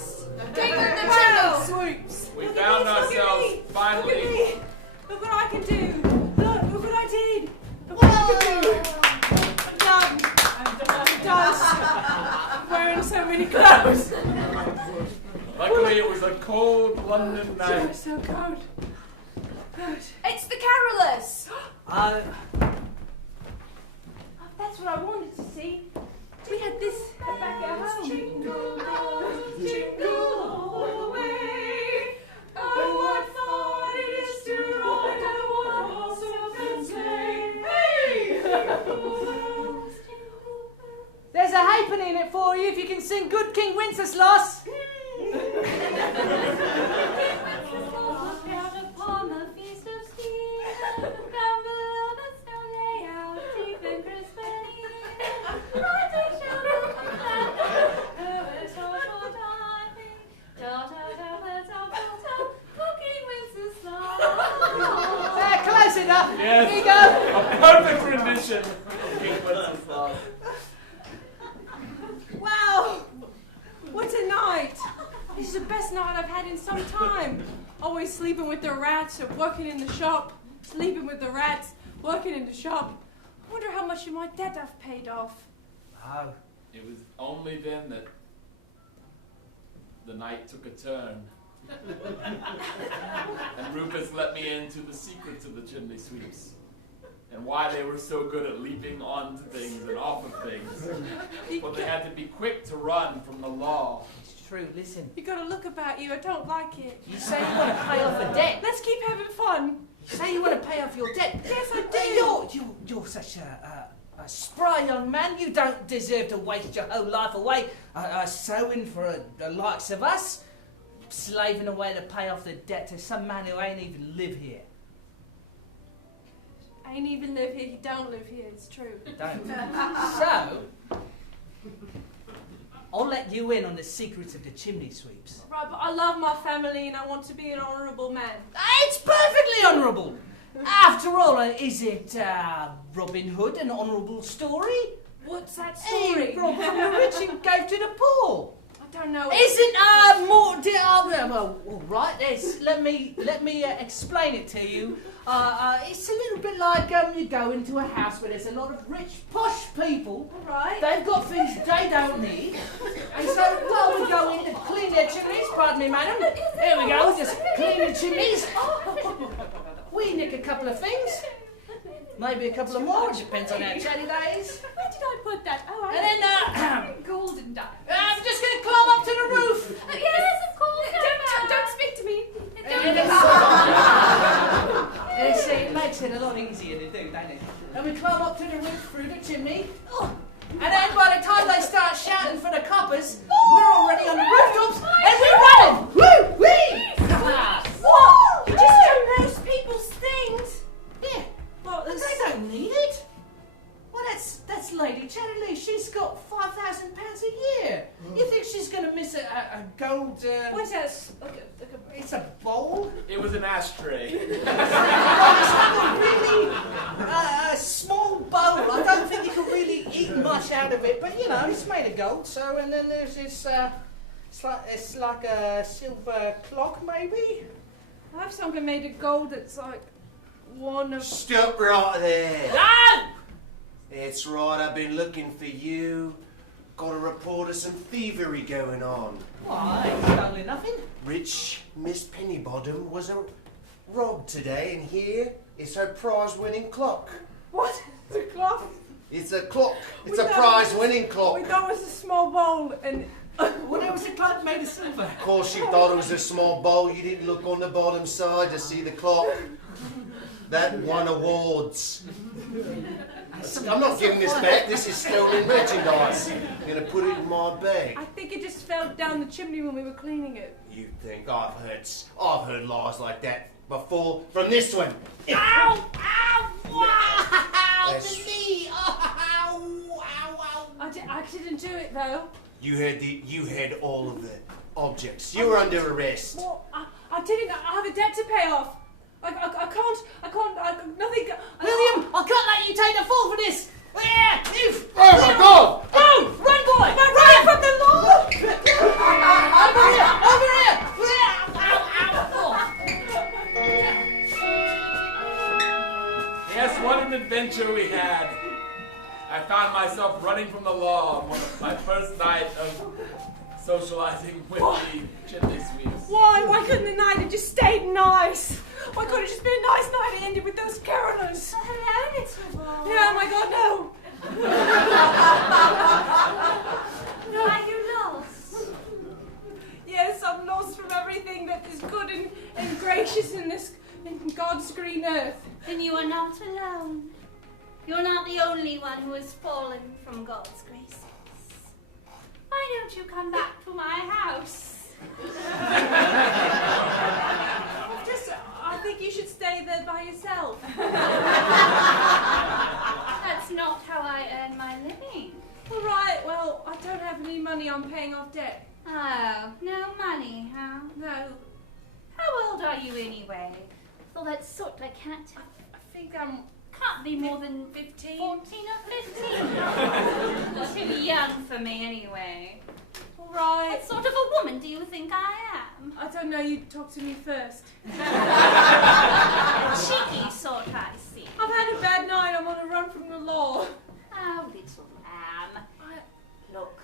King of the chimney sweeps! We Look at found this, look at ourselves me. finally. Look at me. Look what I can do. Look what I did. Look what I can do. I'm done. I'm wearing so many clothes. Luckily, it was a cold London night. So cold. Good. It's the carolers! Oh, that's what I wanted to see. We had this back at home. Jingle bells, jingle all the way. Oh, what fun it is to ride in a one-horse open sleigh. Hey! There's a halfpenny in it for you if you can sing Good King Wenceslas. Look out upon the feast of Steve. Down below the snow lay out deep and crisp and even. Rising shower of laughter. Oh, it's all for diving. Cooking Wenceslas. Close enough. Yes. Here you go. A perfect rendition of King Wenceslas. Wow! What a night! This is the best night I've had in some time. Always sleeping with the rats or working in the shop. Sleeping with the rats, working in the shop. I wonder how much of my debt I've paid off. Oh. It was only then that the night took a turn. And Rufus let me into the secrets of the chimney sweeps. And why they were so good at leaping onto things and off of things. Well, they had to be quick to run from the law. It's true, listen. You got a look about you, I don't like it. You say you want to pay off a debt. Let's keep having fun. You say you want to pay off your debt. Yes, I do. You're such a spry young man. You don't deserve to waste your whole life away sewing for the likes of us. Slaving away to pay off the debt to some man who ain't even live here. I ain't even live here, you don't live here, it's true. Don't. So, I'll let you in on the secrets of the chimney sweeps. Right, but I love my family and I want to be an honourable man. It's perfectly honourable. After all, isn't Robin Hood an honourable story? What's that He story? robbed from the rich and gave to the poor. I don't know. Isn't more? Well, all right. Let me explain it to you. It's a little bit like you go into a house where there's a lot of rich, posh people. Right. They've got things they don't need, and so while we go in to clean their chimneys, pardon me, madam. Here we go, just clean the chimneys. We nick a couple of things, maybe a couple of more. It depends on how chatty that is. Where did I put that? Oh, I And then Golden dye. I'm just going to climb up to the roof. Yes, of course. Don't speak to me. It makes it a lot easier to do, doesn't it? And we climb up to the roof through the chimney. And then by the time they start shouting for the coppers, we're already on the rooftops and we're running! Woo! Wee! What? You just don't notice people's things. Yeah, Well, but they don't need it. Well, that's Lady Chatterley. She's got £5,000 a year. You think she's going to miss a gold... what's that? It's a bowl? It was an ashtray. It's like a really small bowl. I don't think you can really eat much out of it, but you know, it's made of gold. So, and then there's this. It's like a silver clock, maybe. I have something made of gold that's like one of. Stop right there. No! That's right, I've been looking for you. Got a report of some thievery going on. I ain't stolen nothing. Rich Miss Pennybottom was robbed today, and here is her prize-winning clock. What? The clock? It's a clock. It's We a know prize-winning clock. We thought it was a small bowl, and Well, it was a clock made of silver. Of course, you thought it was a small bowl. You didn't look on the bottom side to see the clock. That won awards. I'm not giving this back. This is stolen merchandise. I'm going to put it in my bag. I think it just fell down the chimney when we were cleaning it. You think I've heard lies like that before from this one? Ow! Ow! Wow! That's- The knee! Ow! Ow! Ow! I didn't do it though. You had all of the objects. You were under arrest. Well, I didn't. I have a debt to pay off. I can't, nothing. William, I can't let you take the fall for this! Yeah! Oh my God! Go! Run, boy! Run from the law! Over here! Over here! Ow! Ow! Yes, what an adventure we had. I found myself running from the law on my first night of socializing with the chimney sweeps. Why couldn't the night have just stayed nice? Why couldn't it just be a nice night and ended with those carolers? Oh, hello, little boy. Yeah, oh my God, no. Are you lost? Yes, I'm lost from everything that is good and gracious in God's green earth. Then you are not alone. You're not the only one who has fallen from God's graces. Why don't you come back to my house? I think you should stay there by yourself. That's not how I earn my living. All right, well, I don't have any money. I'm paying off debt. Oh, no money, huh? No, How old are you anyway? All that sort I can't tell. I think I'm Can't be more than 15. 14 or 15. Too young for me anyway. All right. What sort of a woman do you think I am? I don't know. You talk to me first. Cheeky sort, I see. I've had a bad night. I'm on a run from the law. Oh, little lamb. Look,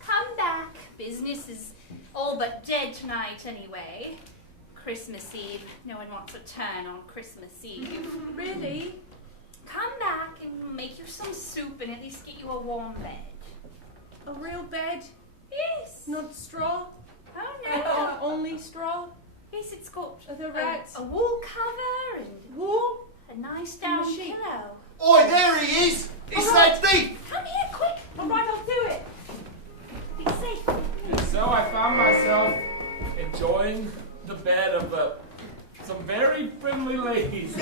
come back. Business is all but dead tonight anyway. Christmas Eve. No one wants a turn on Christmas Eve. Really? Come back and make you some soup and at least get you a warm bed. A real bed? Yes. Not straw? Oh, no. Only straw? Yes, it's got Are there rats? a wool cover and Wool? a nice down sheep. pillow. Oi, there he is! It's that thief! Come here, quick. All right, I'll do it. Be safe. And so I found myself enjoying the bed of some very friendly ladies.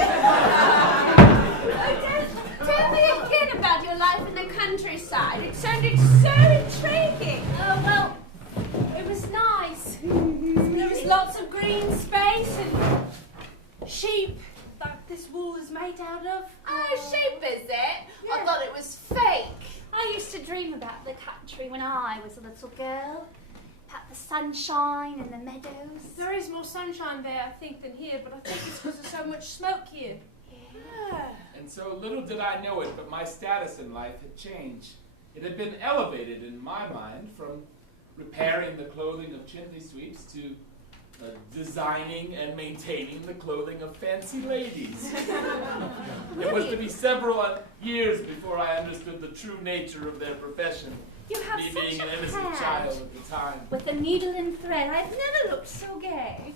Tell me again about your life in the countryside. It sounded so intriguing. Oh, well, it was nice. There was lots of green space and sheep that this wool is made out of. Oh, sheep, is it? I Yeah. thought it was fake. I used to dream about the country when I was a little girl. About the sunshine and the meadows. There is more sunshine there, I think, than here, but I think it's because there's so much smoke here. Yeah. And so little did I know it, but my status in life had changed. It had been elevated in my mind from repairing the clothing of chimney sweeps to designing and maintaining the clothing of fancy ladies. It was to be several years before I understood the true nature of their profession, You have me such being a an innocent hand. child at the time. With a needle and thread. I've never looked so gay.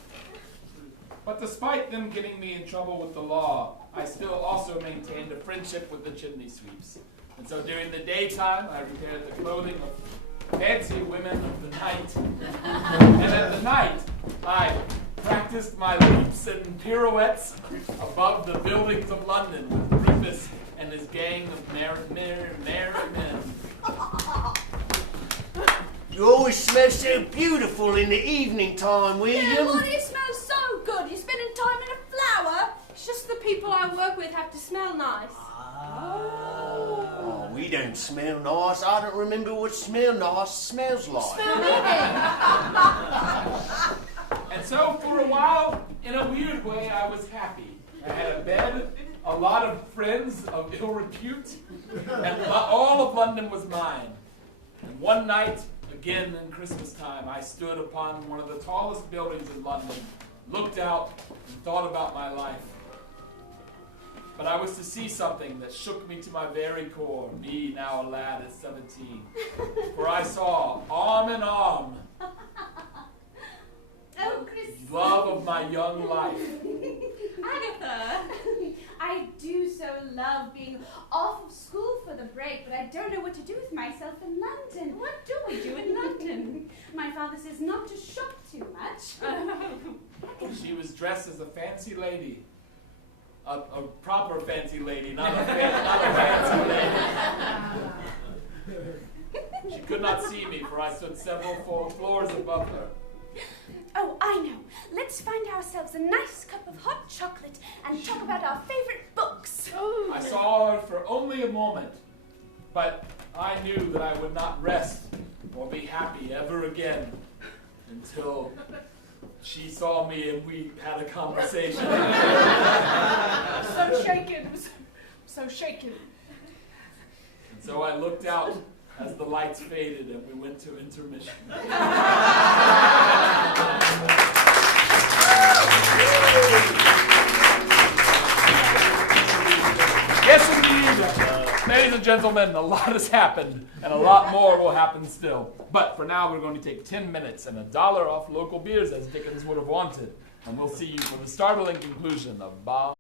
But despite them getting me in trouble with the law, I still also maintained a friendship with the chimney sweeps. And so during the daytime, I repaired the clothing of fancy women of the night. And at the night, I practiced my leaps and pirouettes above the buildings of London with Rufus and his gang of merry men. You always smell so beautiful in the evening time, William. Yeah, well, it smells so good. You're spending time in a flower. It's just the people I work with have to smell nice. Oh, we don't smell nice. I don't remember what smell nice smells like. Smell me then. And so for a while, in a weird way, I was happy. I had a bed, a lot of friends of ill repute, and all of London was mine. And one night, again in Christmas time, I stood upon one of the tallest buildings in London, looked out, and thought about my life. But I was to see something that shook me to my very core, me now a lad at 17. for I saw arm in arm Oh, Chris. love of my young life. Agatha, I do so love being off of school for the break, but I don't know what to do with myself in London. What do we do in London? My father says not to shop too much. She was dressed as a fancy lady. A proper fancy lady, not a fancy lady. She could not see me, for I stood several floors above her. Oh, I know. Let's find ourselves a nice cup of hot chocolate and talk about our favorite books. I saw her for only a moment, but I knew that I would not rest or be happy ever again until she saw me and we had a conversation. So shaken. So shaken. And so I looked out as the lights faded and we went to intermission. Yes, indeed. Ladies and gentlemen, a lot has happened, and a lot more will happen still. But for now, we're going to take 10 minutes and $1 off local beers, as Dickens would have wanted. And we'll see you for the startling conclusion of Bob.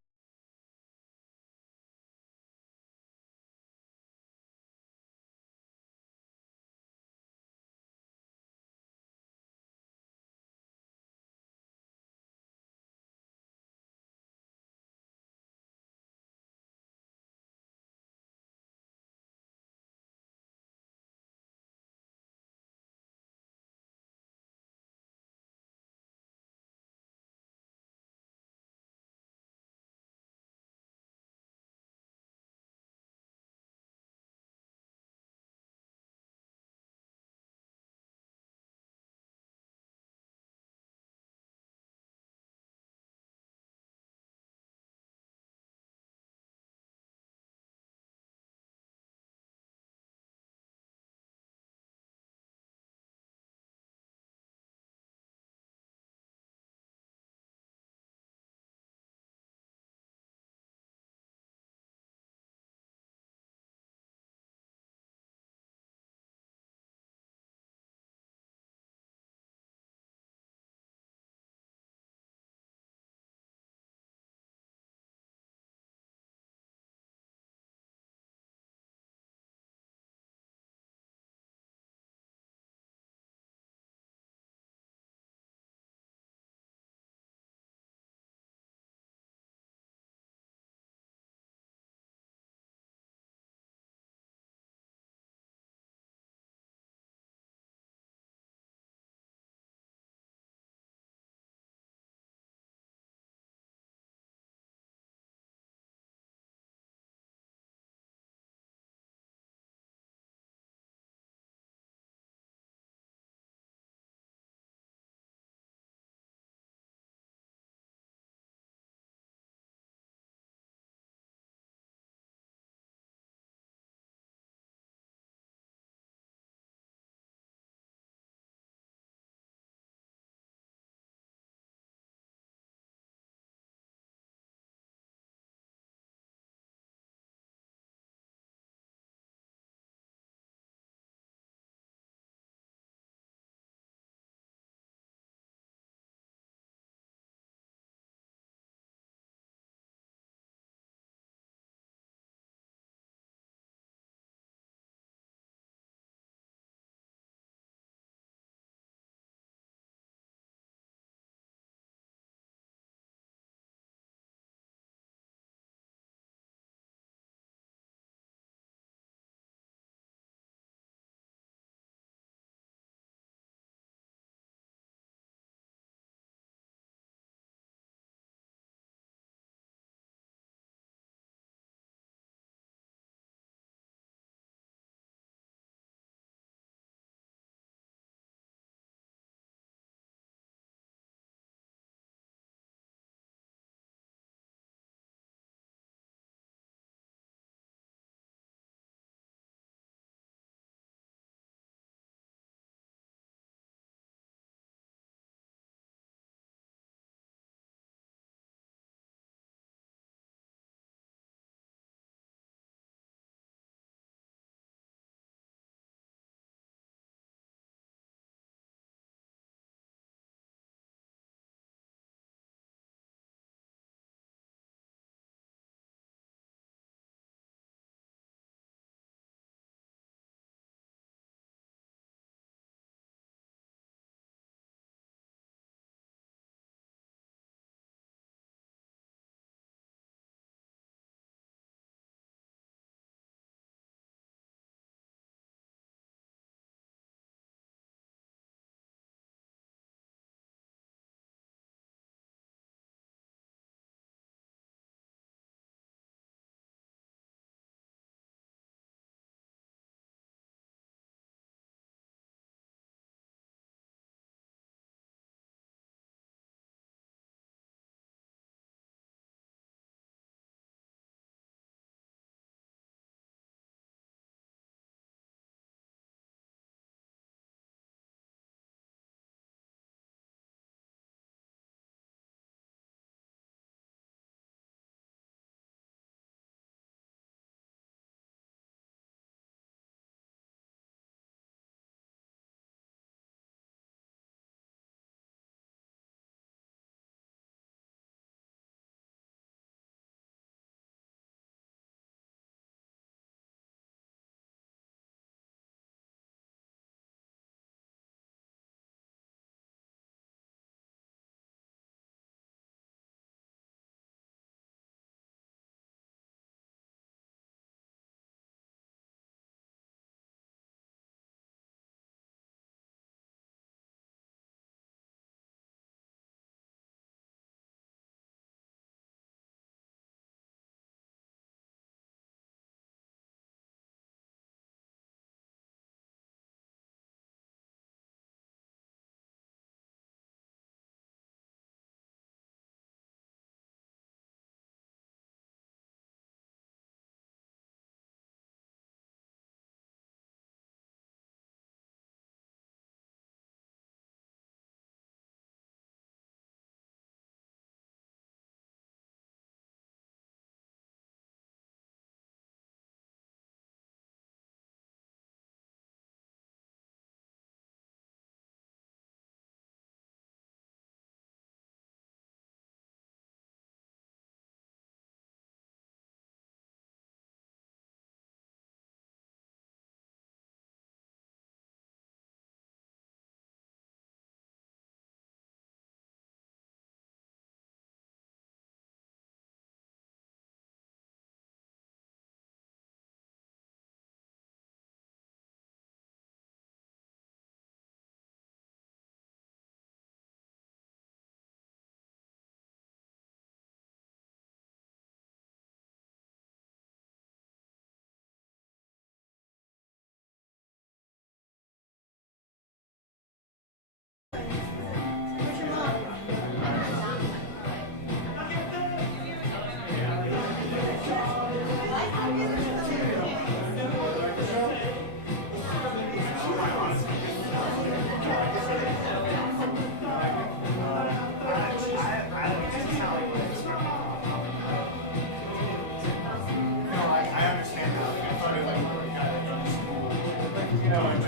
Like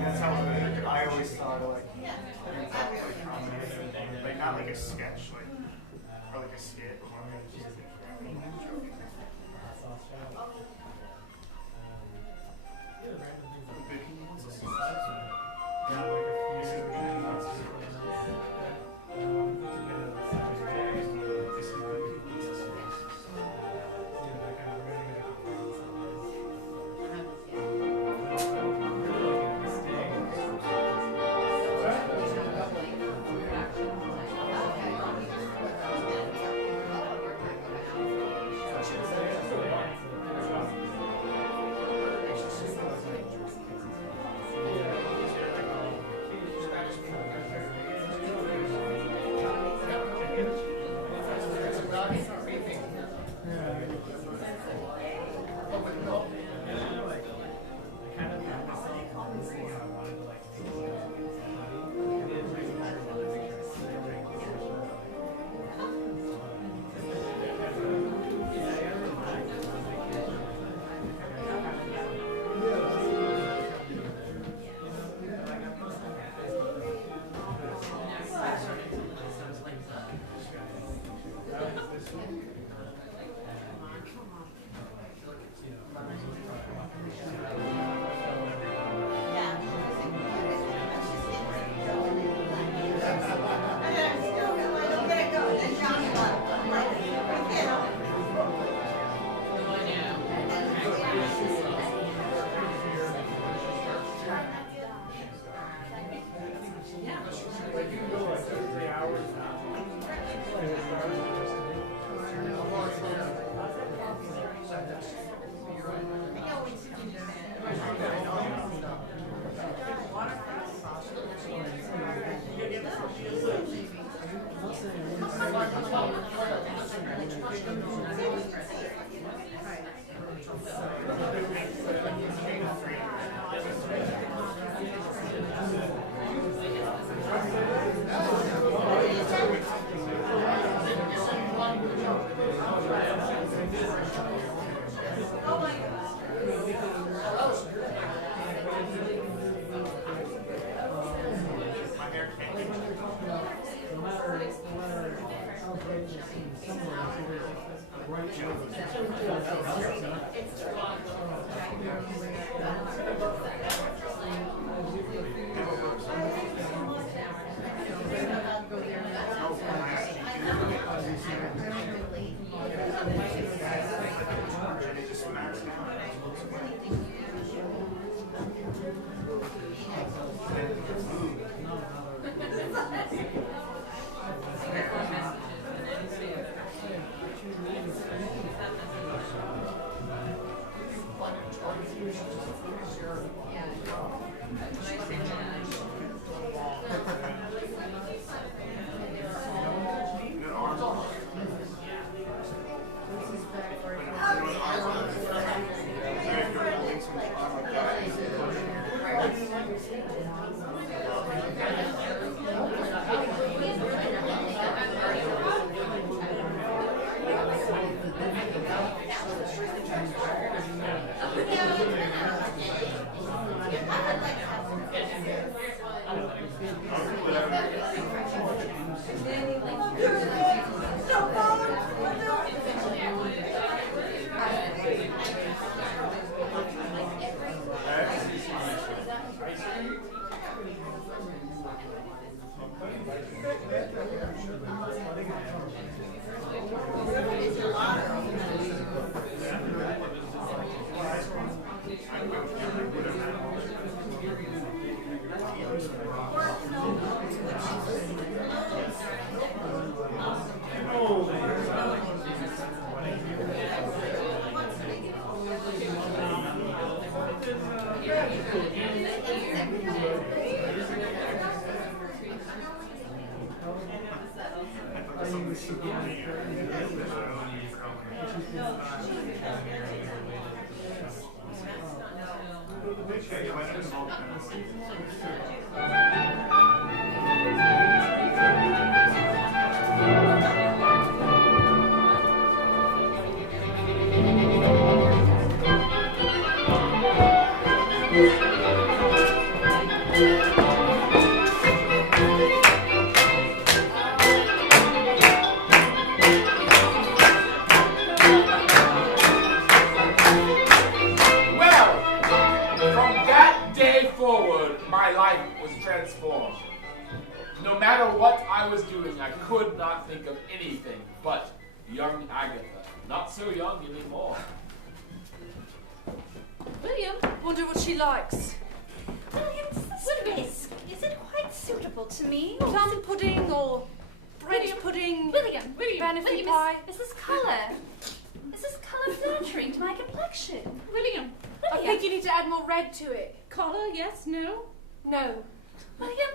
that's how I always thought of like comedy, like not like a sketch, like or like a skit. From that day forward, my life was transformed. No matter what I was doing, I could not think of anything but young Agatha. Not so young anymore. William, wonder what she likes. William, this risk, is it quite suitable to me? Plum pudding or bread pudding? William, Bannoffee pie? is this colour flattering to my complexion? William. I think you need to add more red to it. Collar, yes, no? No. William,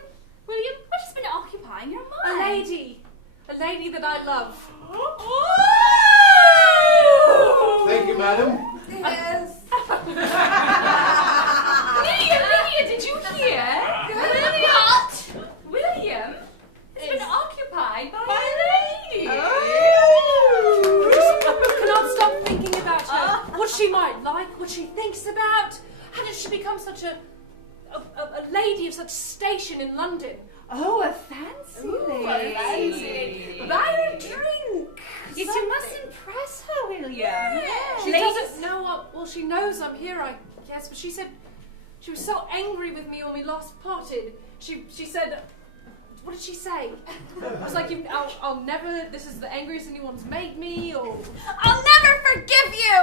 what has been occupying your A mind? lady that I love. Thank you, madam. Yes. Lydia, did you hear? William has been occupied by a lady. I cannot stop thinking about her. What she might like, what she thinks about. How did she become such a lady of such station in London? Oh, a fancy lady. Buy her a drink. Yes, you must impress her, William. She Ladies- doesn't know well, she knows I'm here, I guess, but she said she was so angry with me when we last parted. She said, what did she say? I was like, I'll never, this is the angriest anyone's made me, or... I'll never forgive you!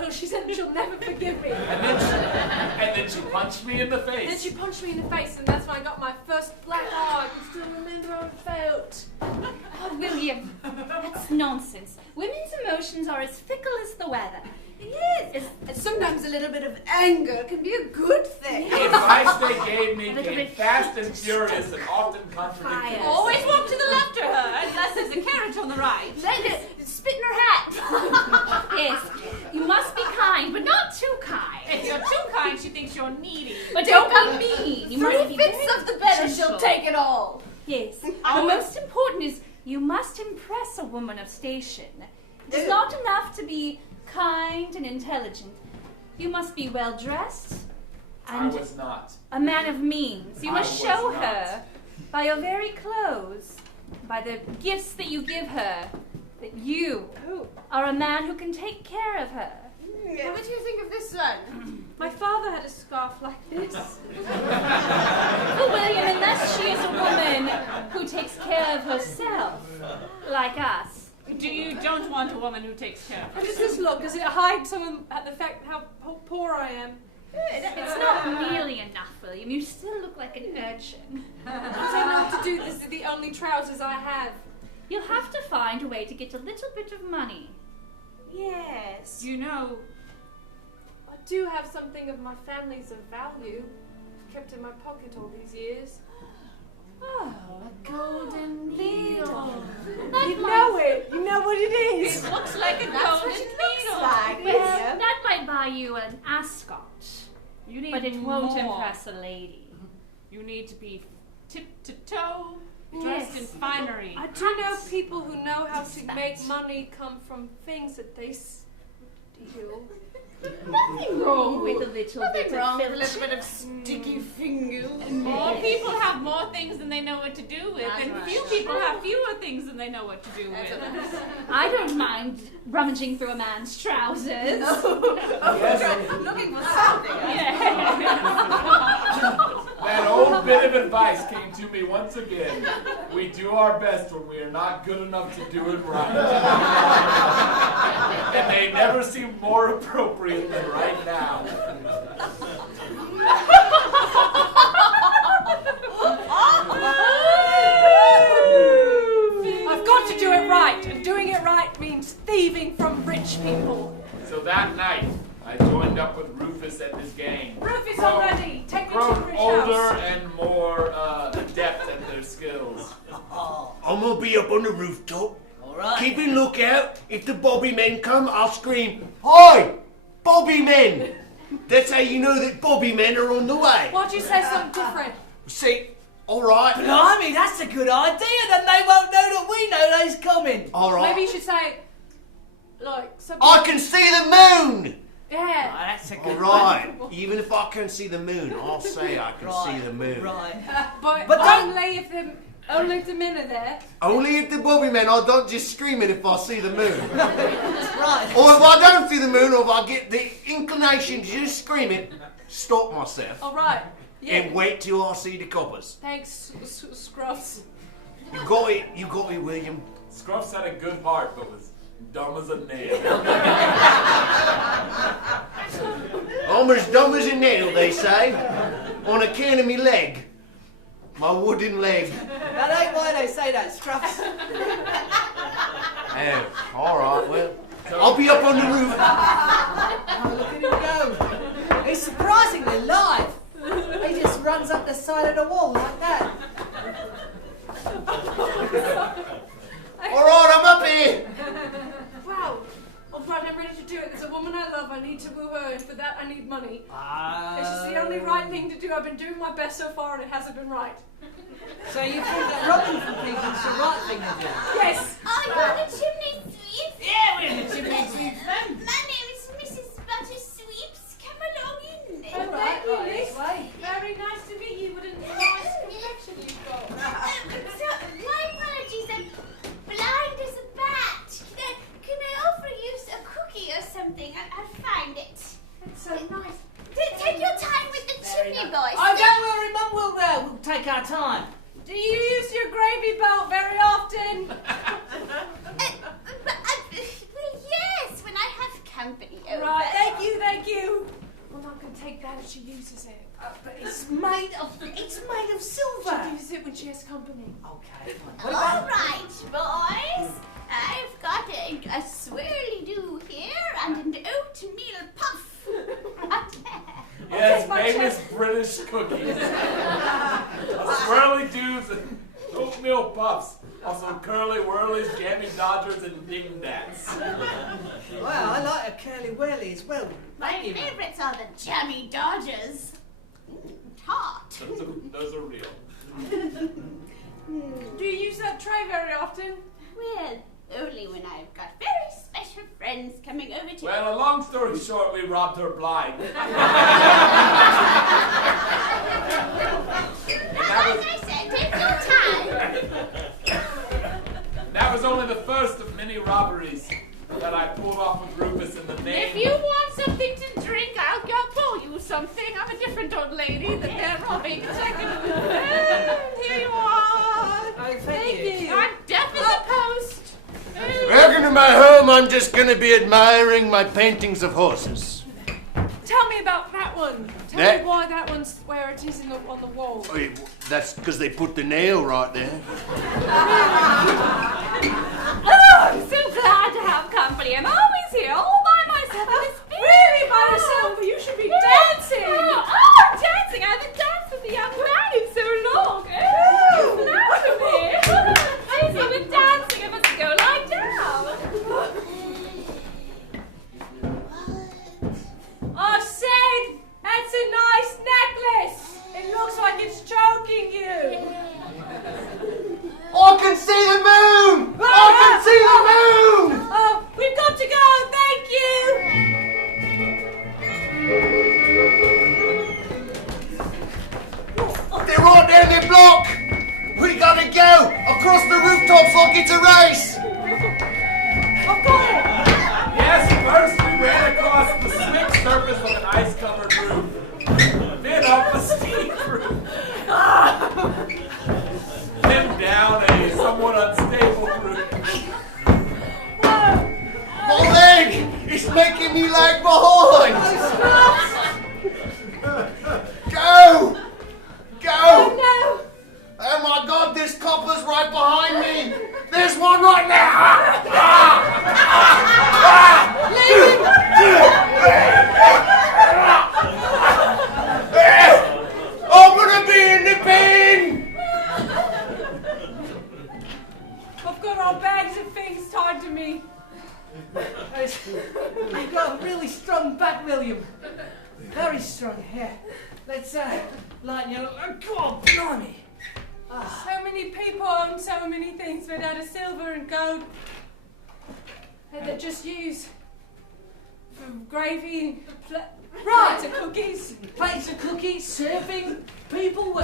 Oh, she said she'll never forgive me. And then she punched me in the face. Then she punched me in the face, and that's when I got my first black eye. I can still remember how it felt. Oh, William, that's nonsense. Women's emotions are as fickle as the weather. Yes, and sometimes a little bit of anger can be a good thing. The advice they gave me little came bit fast and furious and often contradicted. Always walk to the left of her, unless there's a carriage on the right. Spit in her hat. Yes, you must be kind, but not too kind. If you're too kind, she thinks you're needy. But don't be mean. You must Three be fifths very of the better, gentle. she'll take it all. Yes. The most important is you must impress a woman of station. It's not enough to be kind and intelligent. You must be well dressed I and was not. a man of means. You I must was show not. her by your very clothes, by the gifts that you give her, that you are a man who can take care of her. What do you think of this one? My father had a scarf like this. Well, William, unless she is a woman who takes care of herself, like us. You don't want a woman who takes care of How her. does this look? Does it hide some of the fact how poor I am? It's not nearly enough, William. You still look like an urchin. I don't know what to do. This is the only trousers I have. You'll have to find a way to get a little bit of money. Yes. You know, I do have something of my family's of value kept in my pocket all these years. Oh, a golden needle. You know it. You know what it is. it looks like a That's golden what it looks needle. like. Well, that might buy you an ascot, You need but it won't more. impress a lady. You need to be tip to toe, dressed in finery. I do know people who know how to make money come from things that they steal. Nothing wrong with a little Nothing bit wrong of with a little filching. bit of sticky fingers. More people have more things than they know what to do with, That's and right. few people have fewer things than they know what to do with. I don't mind rummaging through a man's trousers. Looking for something. That old bit of advice came to me once again. We do our best when we are not good enough to do it right. And they never seem more appropriate than right now. I've got to do it right, and doing it right means thieving from rich people. So that night, I joined up with Rufus and his gang. Rufus already. Take me to Grown the rich older house. and more adept at their skills. I'm gonna be up on the rooftop. Alright. Keeping lookout. If the Bobby men come, I'll scream, "Hi! Bobby men!" That's how you know that Bobby men are on the way. Why'd you say something different? See, alright. Blimey, that's a good idea. Then they won't know that we know they's coming. Alright. Maybe you should say, like, something. I can see the moon! Yeah. Oh, that's a All good right. Even if I can't see the moon, I'll say I can see the moon. Right. But only if the men are there. Only if the Bobby men, I don't just scream it if I see the moon. Right. Or if I don't see the moon, or if I get the inclination to just scream it, stop myself. All right. Yeah. And wait till I see the coppers. Thanks, Scruffs. You got it, William. Scruffs had a good heart, but was dumb as a nail. I'm as dumb as a nail, they say. On account of me leg. My wooden leg. That ain't why they say that, Scruffs. Oh, all right, well, I'll be up on the roof. Oh, look at him go. He's surprisingly live. He just runs up the side of the wall like that. All right, I'm up here. Wow. All right, I'm ready to do it. There's a woman I love. I need to woo her, and for that I need money. It's just the only right thing to do. I've been doing my best so far, and it hasn't been right. So you think that robbing from people is the right thing to do? Yes. Are you the chimney sweeps? Yeah, we're the chimney sweeps then. My name is Mrs. Butter Sweeps. Come along in. Oh, Right, thank you, right, Miss. this way. Very nice to meet you. What a nice complexion you've got. So, my apologies. I'm blind as a bat. Can I offer you a cookie or something? I'll find it. That's so nice. Take your time with the chimney, boys. Oh, don't worry, Mum. We'll take our time. Do you use your gravy belt very often? Well, yes, when I have company over. Right, thank you. I'm not going to take that if she uses it. But it's made of silver. She uses it when she has company. Okay, fine. All right, boys. I've got a swirly-do here and an oatmeal puff. Yes, famous British cookies. Swirly doos and oatmeal puffs. Also curly whirlies, jammy dodgers, and ding-dats. Well, I like a curly whirly as well. My Thank you. favorites are the jammy dodgers. Tart. Those are real. Do you use that tray very often? Well, only when I've got very special friends coming over to. Well, a long story short, we robbed her blind. Like I said, take your time. That was only the first of many robberies that I pulled off with Rufus in the name. If you want something to drink, I'll go pull you something. I'm a different old lady that they're robbing. Here you are. Oh, thank you. I'm deaf as a post. Welcome to my home. I'm just going to be admiring my paintings of horses. Tell me about that one. Tell me why that one's where it is on the wall. Oh, yeah, that's because they put the nail right there. Oh, I'm so glad to have company. I'm always here, all by myself. in this big Really, by hall. yourself? You should be dancing. Oh, dancing! I haven't danced with a young man in so long. Oh, listen to me. Please, I've been dancing. I must go lie down. I said, that's a nice necklace. It looks like it's choking you. I can see the moon! I can see the moon! Oh, we've got to go. Thank you. They're right down the block! We gotta go! Across the rooftops like it's a race! I've got it. Yes, first we ran across the slick surface of an ice-covered roof. Then up a steep roof. Then down a somewhat unstable roof. My leg is making me lag behind! Go! Go! Oh, Oh my god, there's coppers right behind me! There's one right now! I'm gonna be in the bin! I've got all bags of things tied to me. You've got a really strong back, William. Very strong. Here, let's lighten you up. Oh, God, blimey. So many people own so many things made out of silver and gold that they just use gravy, plates of cookies. Plates of cookies, serving people.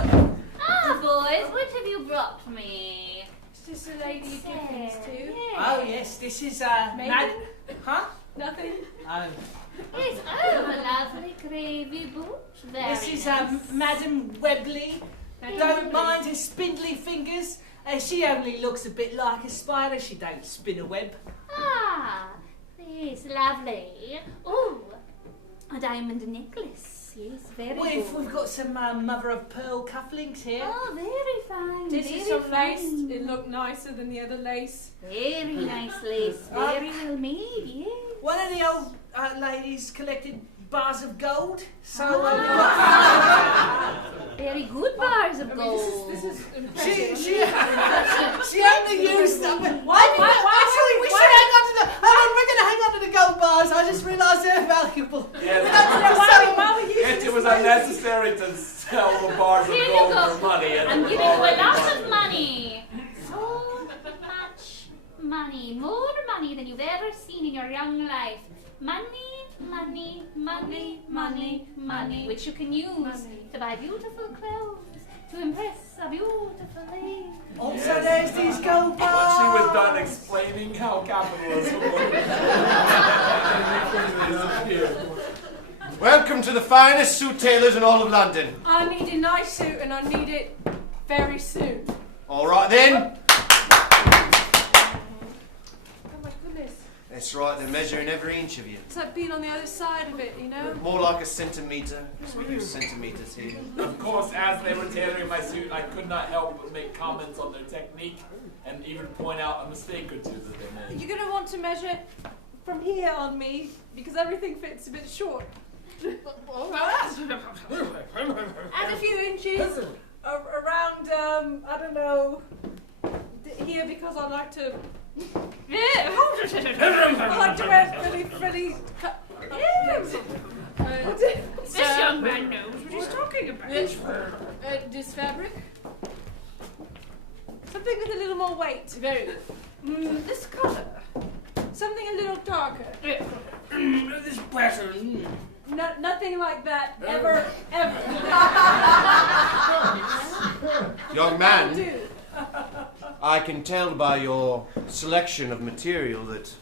Ah, boys, what have you brought for me? It's just a lady you give things to. Oh yes, this is Megan? Huh? Nothing. Oh. Yes, oh, a lovely gravy boot. Very This is nice. Madam Webley. Don't mind her spindly fingers. She only looks a bit like a spider. She don't spin a web. Ah, yes, lovely. Oh, a diamond necklace. Yes, very good. We've got some mother of pearl cufflinks here. Oh, very fine. This very is some lace. fine. It looked nicer than the other lace. Very nice lace. Very well made, yes. One of the old ladies collected bars of gold, so Very good bars of gold. This is she only used them. We should hang on to the. We're going to hang on to the gold bars. I just realised they're valuable. It was unnecessary to sell the bars of Here you gold go. for money. I'm giving you a lot of money. So much money. More money than you've ever seen in your young life. Money, money, money, money, money, which you can use to buy beautiful clothes, to impress a beautiful lady. Also, there's these gold bars. Once she was done explaining how capitalism works, Welcome to the finest suit tailors in all of London. I need a nice suit and I need it very soon. All right then. Oh my goodness. That's right, they're measuring every inch of you. It's like being on the other side of it, you know? More like a centimetre, because we use centimetres here. Of course, as they were tailoring my suit, I could not help but make comments on their technique and even point out a mistake or two that they made. You're going to want to measure from here on me because everything fits a bit short. Add a few inches around, I don't know, here because I like to. I like to wear really This young man knows what he's talking about. this fabric. Something with a little more weight. Very good. This colour. Something a little darker. This pattern. Nothing like that ever. Young man, I can tell by your selection of material that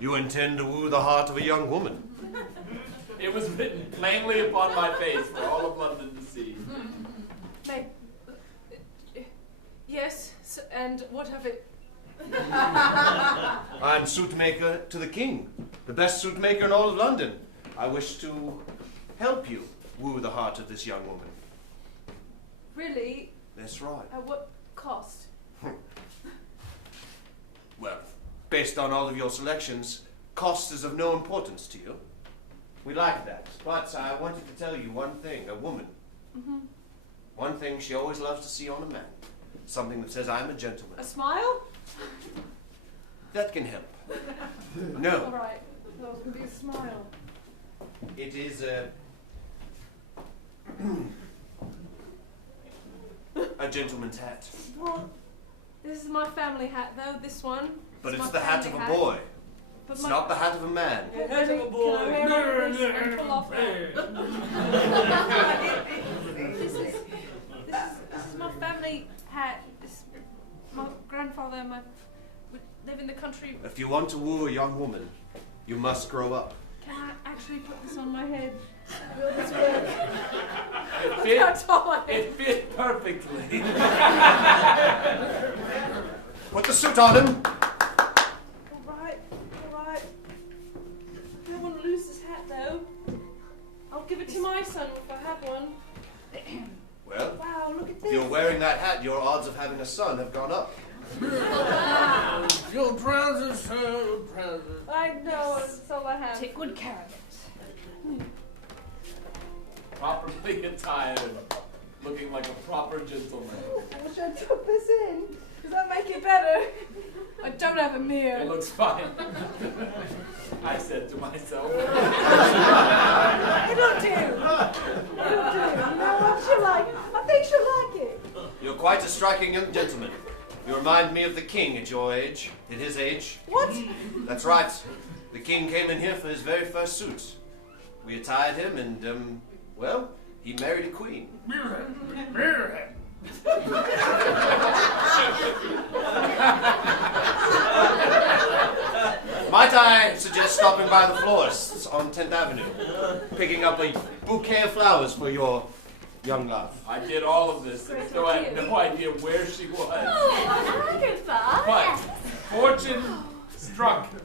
you intend to woo the heart of a young woman. It was written plainly upon my face for all of London to see. Yes, and what of it? I'm suit maker to the king, the best suit maker in all of London. I wish to help you woo the heart of this young woman. Really? That's right. At what cost? Well, based on all of your selections, cost is of no importance to you. We like that. But I wanted to tell you one thing. A woman. One thing she always loves to see on a man. Something that says, I'm a gentleman. A smile? That can help. No. All right. So it's going to be a smile. It is a gentleman's hat. Well, this is my family hat, though, this one. But It's it's my the hat of family a boy. But It's my- not the hat of a man. Well, really, can I wear this and pull off that? This is my family hat. My grandfather would live in the country. If you want to woo a young woman, you must grow up. Can I actually put this on my head? Will this work? It How fit, tall I am. it fit perfectly. Put the suit on him. All right. I don't want to lose this hat, though. I'll give it to my son if I have one. Well, Wow, look at if this. you're wearing that hat, your odds of having a son have gone up. Your trousers, sir, your trousers. I know, that's all I have. Take good care of it. Properly attired, looking like a proper gentleman. I wish I took this in. Does that make it better? I don't have a mirror. It looks fine. I said to myself. It'll do. You know what? She'll like it. I think she'll like it. You're quite a striking young gentleman. You remind me of the king at your age, at his age. What? That's right. The king came in here for his very first suit. We attired him and, well, he married a queen. Might I suggest stopping by the florist's on 10th Avenue, picking up a bouquet of flowers for your young love? I did all of this, and still had no idea where she was. Oh, Agatha. But fortune struck the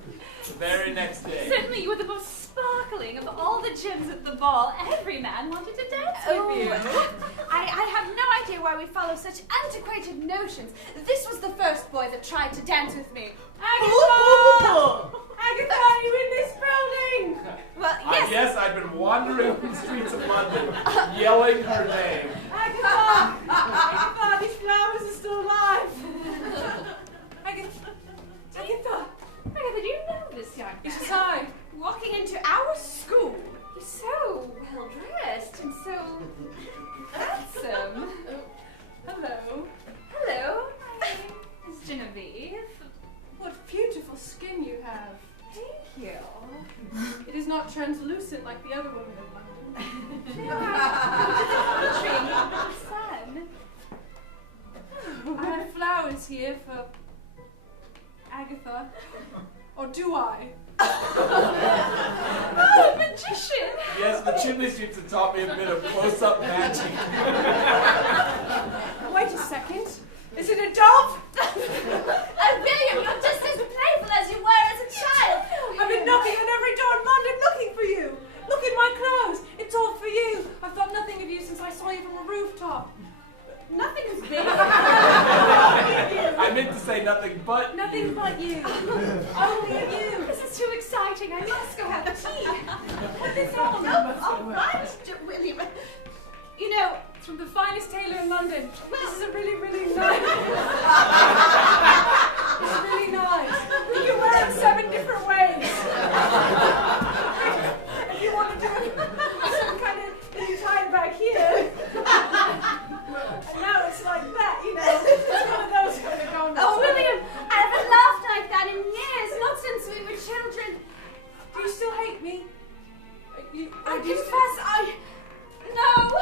very next day. Certainly you were the most sparkling of all the gems at the ball. Every man wanted to dance with you. I have no idea why we follow such antiquated notions. This was the first boy that tried to dance with me. Agatha! Agatha, are you in this building? Well, yes. Yes, I've been wandering the streets of London, yelling her name. Agatha! Agatha, these flowers are still alive. Agatha! Agatha! Agatha, do you know this young man? This is I. Walking into our school. He's so well dressed and so handsome. Hello. Hello, my name is Genevieve. What beautiful skin you have. Thank you. It is not translucent like the other women in London. Sun. I have flowers here for Agatha. Or do I? Oh, magician! Yes, the chimney sweeps have taught me a bit of close-up magic. Wait a second. Is it a dove? William, you're just as playful as you were as a child. I've been knocking on every door in London looking for you. Look at my clothes. It's all for you. I've thought nothing of you since I saw you from a rooftop. Nothing is big. I meant to say nothing but Nothing but you. Only you. This is too exciting. I must go have tea. What is on? All right, William. You know, It's from the finest tailor in London. This is a really, really nice. It's really nice. You can wear it 7 different ways. If you want to do it, some kind of, you tie it back here. And now it's like that, you know. It's one of those kind of garments. oh, William, I haven't laughed like that in years, not since we were children. Do you still hate me? I confess, no.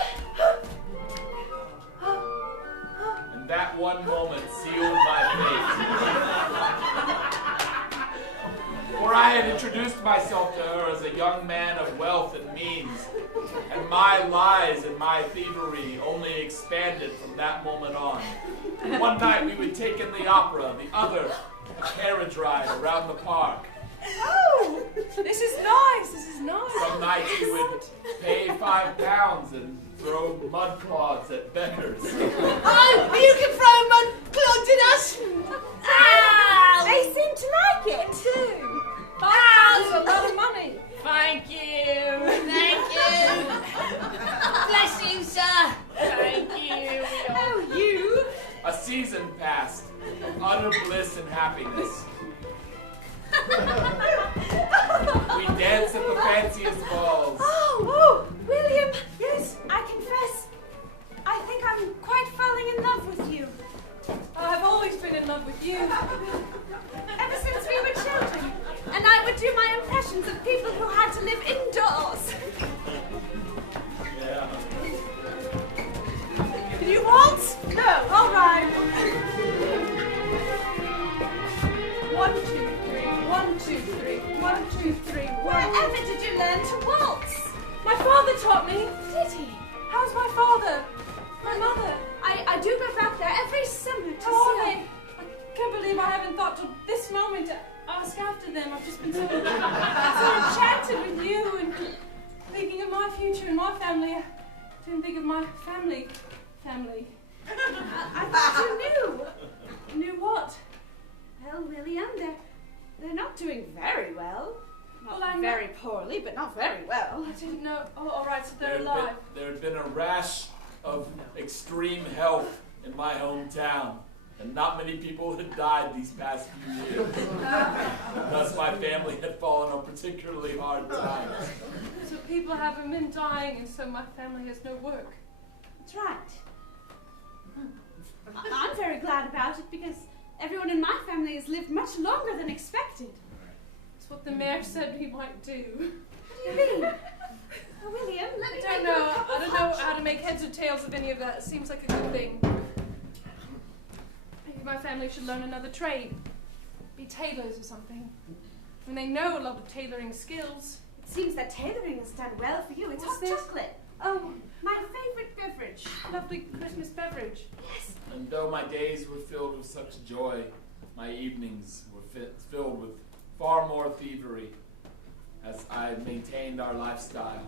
And that one moment sealed my fate. For I had introduced myself to her as a young man of wealth and means, and my lies and my thievery only expanded from that moment on. One night we would take in the opera, the other a carriage ride around the park. Oh, this is nice. This is nice. Some nights we would pay £5 and throw mud clods at beggars. Oh, you can throw mud clods at us! Ow! They seem to like it too. That's a lot of money. Thank you. Thank you. Bless you, sir! Thank you. Oh, you. A season passed of utter bliss and happiness. We danced at the fanciest balls. Oh, William. Yes, I confess. I think I'm quite falling in love with you. I've always been in love with you. Ever since we were children. And I would do my impressions of people who had to live indoors. Yeah. Can you waltz? No. All right. 1, 2, 3. 1, 2, 3. 1, 2, 3. Wherever did you learn to waltz? My father taught me. Did he? How's my father? My mother? I do go back there every summer to Oh, see I can't believe I haven't thought till this moment to ask after them. I've just been so enchanted with you and thinking of my future and my family. I didn't think of my family. I thought you knew. Knew what? Well, William, they're not doing very well. Not Well, I know- very poorly, but not very well. I didn't know. Oh, all right, so There they're had alive. been a rash of extreme health in my hometown, and not many people had died these past few years. Thus, my family had fallen on particularly hard times. So people haven't been dying, and so my family has no work. That's right. I'm very glad about it because everyone in my family has lived much longer than expected. It's It's what the mayor said he might do. What do you mean? Oh, William, let me I don't make you know. a cup I of don't hot know how to make heads or tails of any of that. It seems like a good thing. Maybe my family should learn another trade. Be tailors or something. I mean, they know a lot of tailoring skills. It seems that tailoring has done well for you. It's What's hot this? chocolate. Oh, my favourite beverage. Lovely Christmas beverage. Yes. And though my days were filled with such joy, my evenings were filled with far more thievery as I maintained our lifestyle.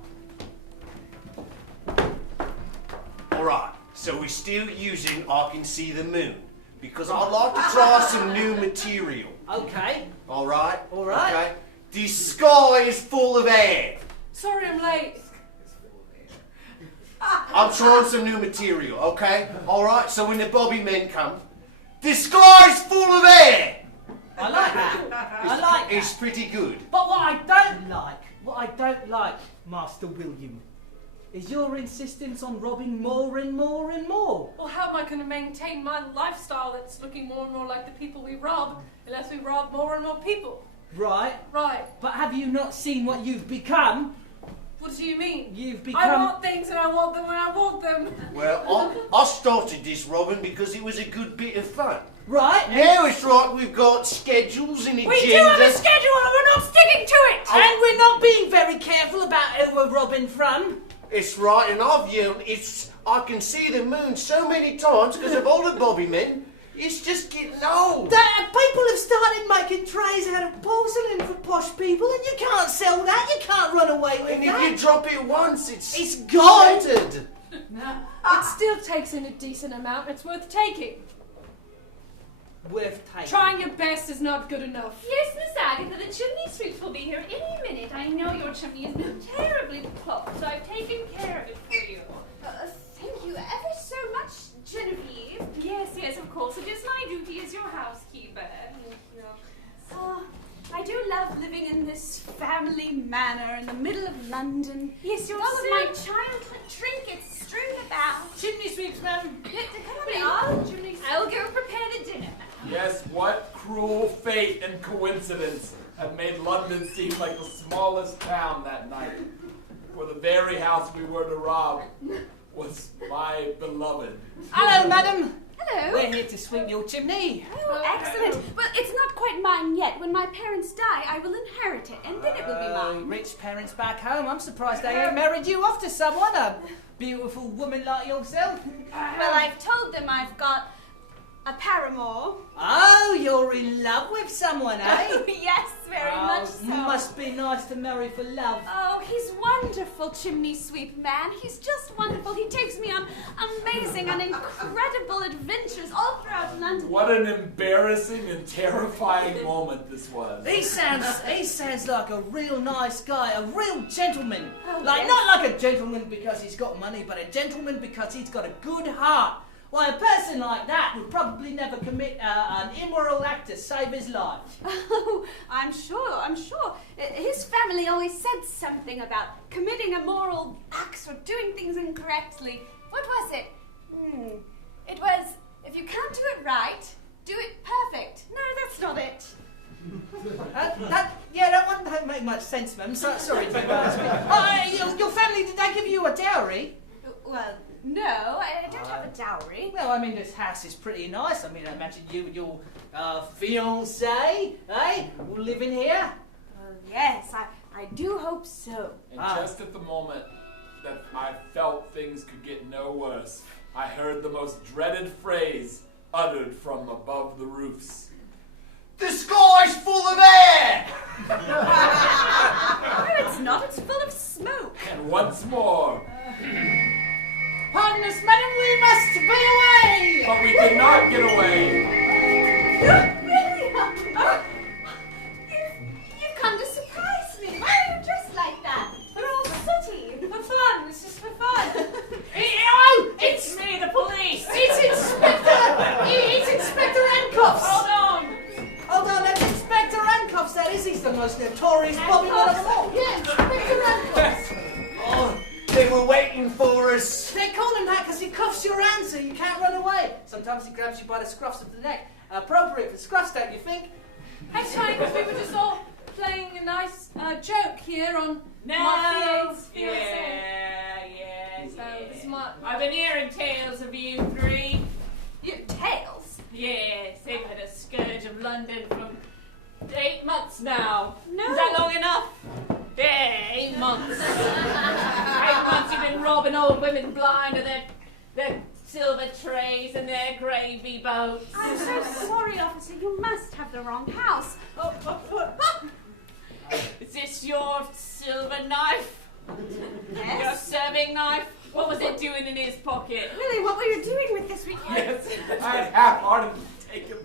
Alright, so we're still using I Can See the Moon. Because I'd like to try some new material. Okay. Alright? Alright. Okay. The sky is full of air. Sorry I'm late. I'm trying some new material, okay? Alright, so when the Bobby men come, the sky's full of air! I like that. I like that. It's pretty good. But what I don't like, Master William, is your insistence on robbing more and more and more. Well, how am I going to maintain my lifestyle that's looking more and more like the people we rob, unless we rob more and more people? Right. Right. But have you not seen what you've become? What do you mean? You've I become... want things and I want them when I want them. Well, I started this, Robin, because it was a good bit of fun. Right. Now it's like we've got schedules and agendas. We do have a schedule and we're not sticking to it! And we're not being very careful about who we're robbing from. It's right, and I've yelled, I can see the moon so many times because of all the Bobby men. It's just getting old. People have started making trays out of porcelain for posh people, and you can't sell that. You can't run away with And that. if you drop it once, it's gone. shattered. It still takes in a decent amount. It's worth taking. Worth taking. Trying your best is not good enough. Yes, Miss Agatha, the chimney sweeps will be here any minute. I know your chimney has been terribly clogged, so I've taken care of it for you. Thank you ever so much, Genevieve. Yes, of course. It is my duty as your housekeeper. Thank you. Oh, I do love living in this family manor in the middle of London. Yes, you're All of so... my childhood trinkets strewn about. Chimney sweeps, ma'am. Come on in. I'll go prepare the dinner. Yes, what cruel fate and coincidence had made London seem like the smallest town that night. For the very house we were to rob was my beloved. Hello, madam. Hello. We're here to sweep your chimney. Oh, excellent. Well, it's not quite mine yet. When my parents die, I will inherit it, and then it will be mine. Rich parents back home. I'm surprised they ain't married you off to someone, a beautiful woman like yourself. Well, I've told them I've got a paramour. Oh, you're in love with someone, eh? Yes, very much so. Must be nice to marry for love. Oh, he's wonderful, chimney sweep man. He's just wonderful. He takes me on amazing and incredible adventures all throughout London. What an embarrassing and terrifying moment this was. He sounds like a real nice guy, a real gentleman. Oh, Like, yes. not like a gentleman because he's got money, but a gentleman because he's got a good heart. Why, a person like that would probably never commit an immoral act to save his life. Oh, I'm sure. His family always said something about committing immoral acts or doing things incorrectly. What was it? It was, if you can't do it right, do it perfect. No, that's not it. That one don't make much sense, ma'am. Sorry to ask me. Your family, did they give you a dowry? Well, no, I don't have a dowry. Well, I mean, this house is pretty nice. I mean, I imagine you and your fiancé, eh, will live in here. Yes, I do hope so. And just at the moment that I felt things could get no worse, I heard the most dreaded phrase uttered from above the roofs. The sky's full of air! No, it's not. It's full of smoke. And once more, Pardon us, madam, we must be away! but we did not get away. You've come to surprise me. Why are you dressed like that? You're all sooty. For fun. It's just for fun. Oh, It's me, the police! It's Inspector Handcuffs! Hold on! That's Inspector Handcuffs, that is. He's the most notorious Bobby one of them all. Yeah, Inspector Handcuffs. Oh, they were waiting for us. They call him that because he cuffs your hands so you can't run away. Sometimes he grabs you by the scruffs of the neck. Appropriate for scruffs, don't you think? That's funny because we were just all playing a nice joke here on No. my fiancé. Yeah. So this is my... I've been hearing tales of you three. Tails? Yes, they've been a scourge of London for 8 months now. No. Is that long enough? Yeah, 8 months. 8 months you've been robbing old women blind of their silver trays and their gravy boats. I'm so sorry, officer. You must have the wrong house. Is this your silver knife? Your Yes? serving knife? What was it doing in his pocket? Really, what were you doing with this weekend? Yes, I had half-heartedly taken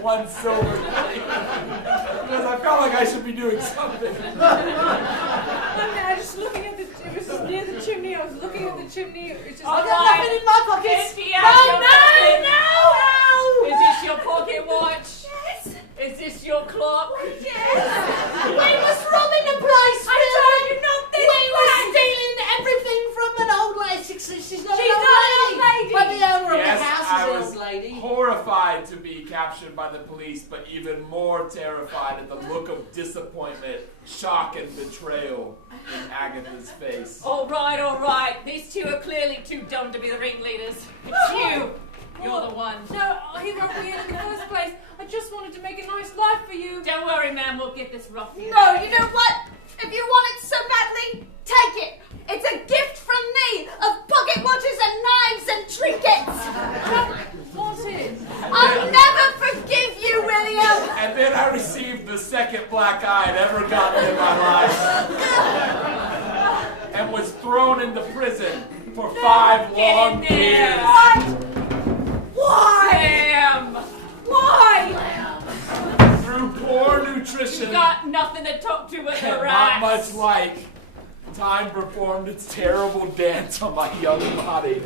one silver plate because I felt like I should be doing something. I was just looking at the... It was just near the chimney. I was looking at the chimney. It was just... All I've got nothing in my pockets. Empty out your pocket. No! Is this your pocket watch? Yes! Is this your clock? Yes! We was robbing the place, I Billy. told you not this We were way. stealing everything from an old lady. She's not She's an not old an lady. old lady. But the owner Yes, of the house I is was an old lady. horrified to be captured by the police, but even more terrified at the look of disappointment, shock, and betrayal in Agatha's face. All right. These two are clearly too dumb to be the ringleaders. It's you. You're the one. No, he won't be in the first place. I just wanted to make a nice life for you. Don't worry, ma'am. We'll get this rough. No, you know what? If you want it so badly, take it. It's a gift from me of pocket watches and knives and trinkets. Want it? I'll never forgive you, William. And then I received the second black eye I'd ever gotten in my life. And was thrown into prison for 5 long Get in there. years. What? Why? Sam! Why? Through poor nutrition, You got nothing to talk to but the and rats. not much like, time performed its terrible dance on my young body.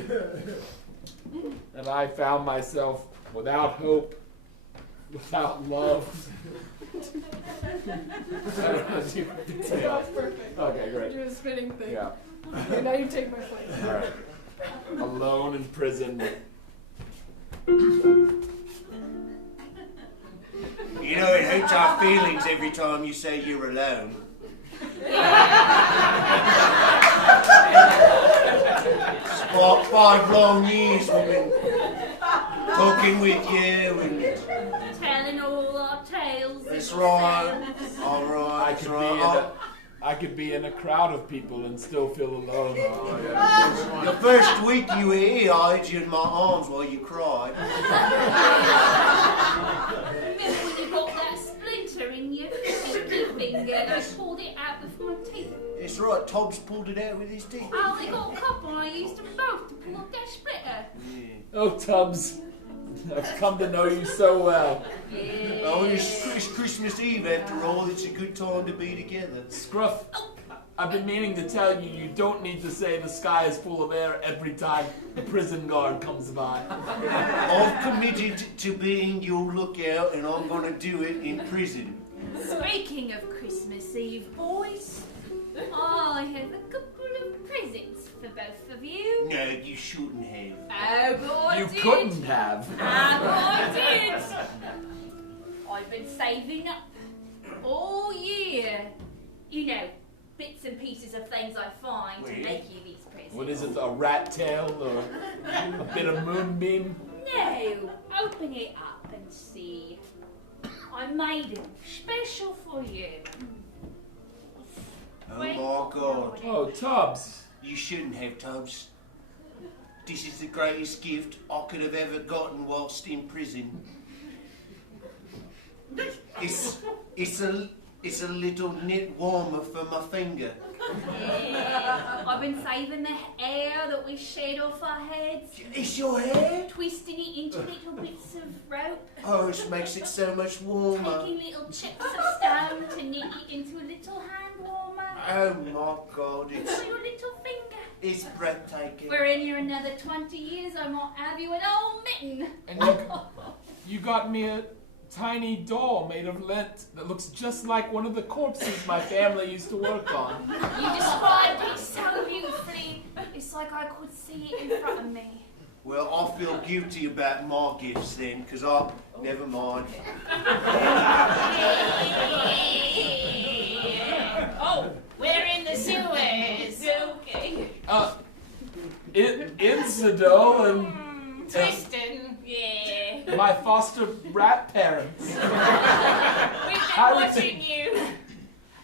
And I found myself without hope, without love. Okay, great. Do a spinning thing. Yeah. Okay, now you take my place. All right. Alone in prison. You know, it hurts our feelings every time you say you're alone. 5 long years we've been talking with you and... Telling all our tales. That's right. All right. That's right. I could be in a crowd of people and still feel alone. The first week you were here, I had you in my arms while you cried. Remember when you got that splinter in your pinky finger and I pulled it out with my teeth? It's right, Tobbs pulled it out with his teeth. I only got a couple and I used them both to pull up that splitter. Oh, Tubbs, I've come to know you so well. Oh, it's Christmas Eve after all. It's a good time to be together. Scruff, I've been meaning to tell you, you don't need to say the sky is full of air every time the prison guard comes by. I've committed to being your lookout, and I'm going to do it in prison. Speaking of Christmas Eve, boys, I have a couple of presents for both of you. No, you shouldn't have. Oh, but I You did. couldn't have. I did. I've been saving up all year. You know, bits and pieces of things I find to make you these presents. What is it, a rat tail or a bit of moonbeam? No, open it up and see. I made them special for you. Oh my God. Oh, Tubbs. You shouldn't have, Tubbs. This is the greatest gift I could have ever gotten whilst in prison. It's a little knit warmer for my finger. Yeah, I've been saving the hair that we shed off our heads, It's your hair? twisting it into little bits of rope, Oh, it makes it so much warmer. taking little chips of stone to knit it into a little hand warmer Oh my God, for your little finger. it's breathtaking. For in here another 20 years, I might have you an old mitten. And you got me a tiny doll made of lint that looks just like one of the corpses my family used to work on. You described it so beautifully. It's like I could see it in front of me. Well, I feel guilty about my gifts then, because never mind. Incido and Tristan, yeah. my foster rat parents. We've been I watching you.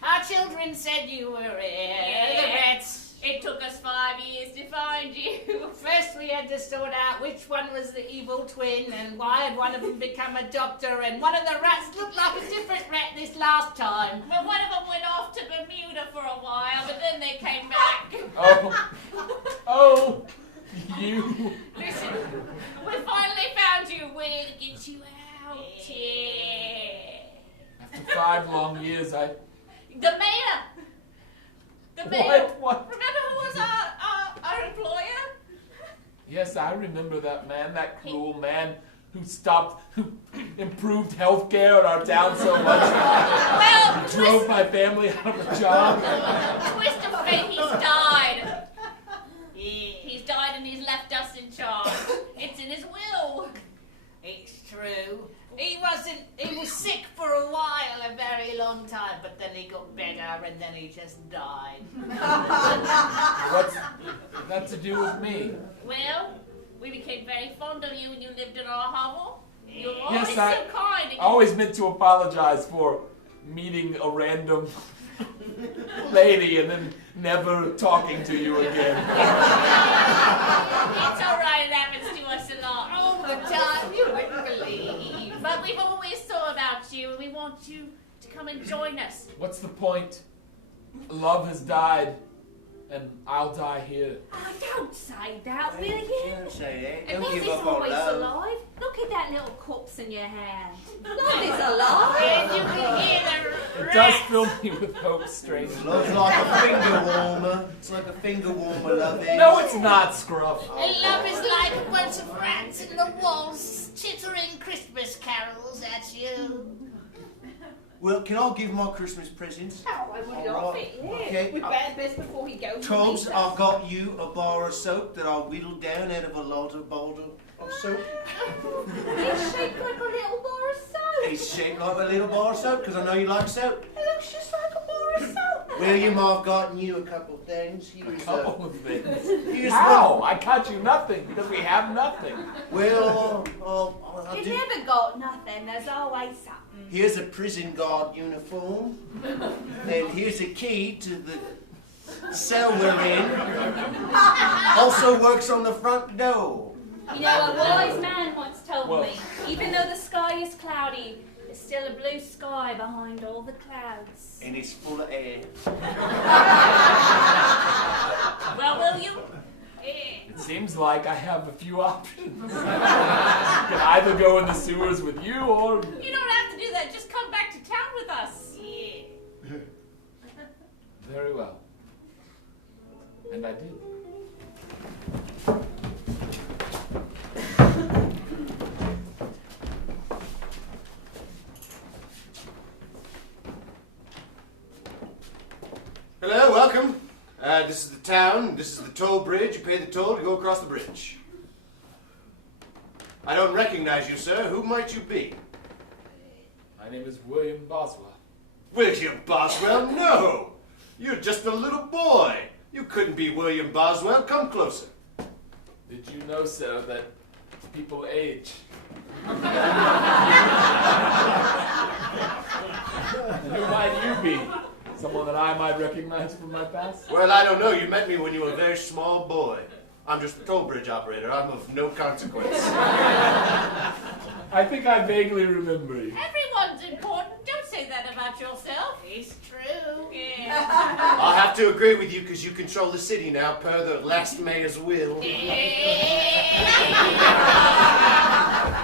Our children said you were the rats. It took us 5 years to find you. First we had to sort out which one was the evil twin and why had one of them become a doctor, and one of the rats looked like a different rat this last time. Well, one of them went off to Bermuda for a while, but then they came back. Oh, you. Listen, we finally found you. We're to get you out. Yeah. After 5 long years, The mayor. The mayor. What? Remember who was our employer? Yes, I remember that man, that cruel man who improved healthcare in our town so much. Well, He drove my family out of a job. Twist of fate, he's died. He's died and he's left us in charge. It's in his will. It's true. He was sick for a while, a very long time, but then he got better and then he just died. What's that to do with me? Well, we became very fond of you when you lived in our hovel. You were always Yes, so I kind. always meant to apologize for meeting a random lady and then never talking to you again. It's alright, it happens to us a lot. All the time, you wouldn't believe. But we've always thought about you and we want you to come and join us. What's the point? Love has died, and I'll die here. Oh, don't say that, will you? Don't say that. At Don't least give it's up on always love. alive. Look at that little corpse in your hand. Love is alive. And you can hear the It does fill me with hope, strangely. Love's like a finger warmer. It's like a finger warmer, love is. No, it's not, Scruff. And love is like a bunch of rats in the walls chittering Christmas carols at you. Well, can I give my Christmas presents? Oh, I would All love right. it, yeah. Okay. We'd better best before he goes. Tubbs, I've got you a bar of soap that I whittled down out of a lot of boulder of soap. It's shaped like a little bar of soap. It's shaped like a little bar of soap because I know you like soap. It looks just like a bar of soap. William, I've gotten you a couple of things. A Here's, couple of things. here's How? I got you nothing because we have nothing. Well, I'll You've do. never got nothing. There's always something. Here's a prison guard uniform. And here's a key to the cell we're in. Also works on the front door. You know, a wise man once told Well. me, even though the sky is cloudy, there's still a blue sky behind all the clouds. And it's full of air. Well, William, It seems like I have a few options. I can either go in the sewers with you or... you don't have to do that. Just come back to town with us. Yeah. Very well. And I did. Hello, welcome. This is the town. This is the toll bridge. You pay the toll to go across the bridge. I don't recognize you, sir. Who might you be? My name is William Boswell. William Boswell? No! You're just a little boy. You couldn't be William Boswell. Come closer. Did you know, sir, that people age? Who might you be? Someone that I might recognize from my past? Well, I don't know. You met me when you were a very small boy. I'm just a toll bridge operator. I'm of no consequence. I think I vaguely remember you. Everyone's important. Don't say that about yourself. It's true. Yeah. I'll have to agree with you because you control the city now per the last mayor's will.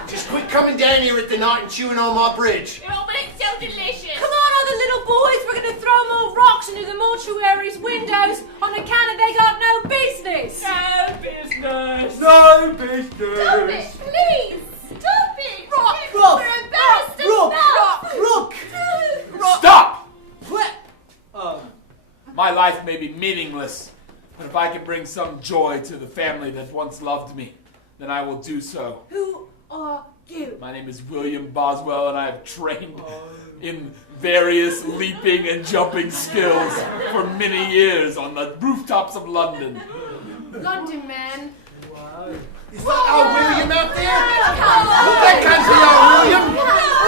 Just quit coming down here at the night and chewing on my bridge. Oh, but it's so delicious. Come on, other little boys. We're going to throw more rocks into the mortuary's windows on account of they got no business. No business! No business! Stop it, please. Stop it. Rock. Rock. We're embarrassed Rock. enough. Stop! Oh. My life may be meaningless, but if I can bring some joy to the family that once loved me, then I will do so. Who are you? My name is William Boswell, and I have trained in various leaping and jumping skills for many years on the rooftops of London. London man. Wow. Is that our William out there? That can't be our William.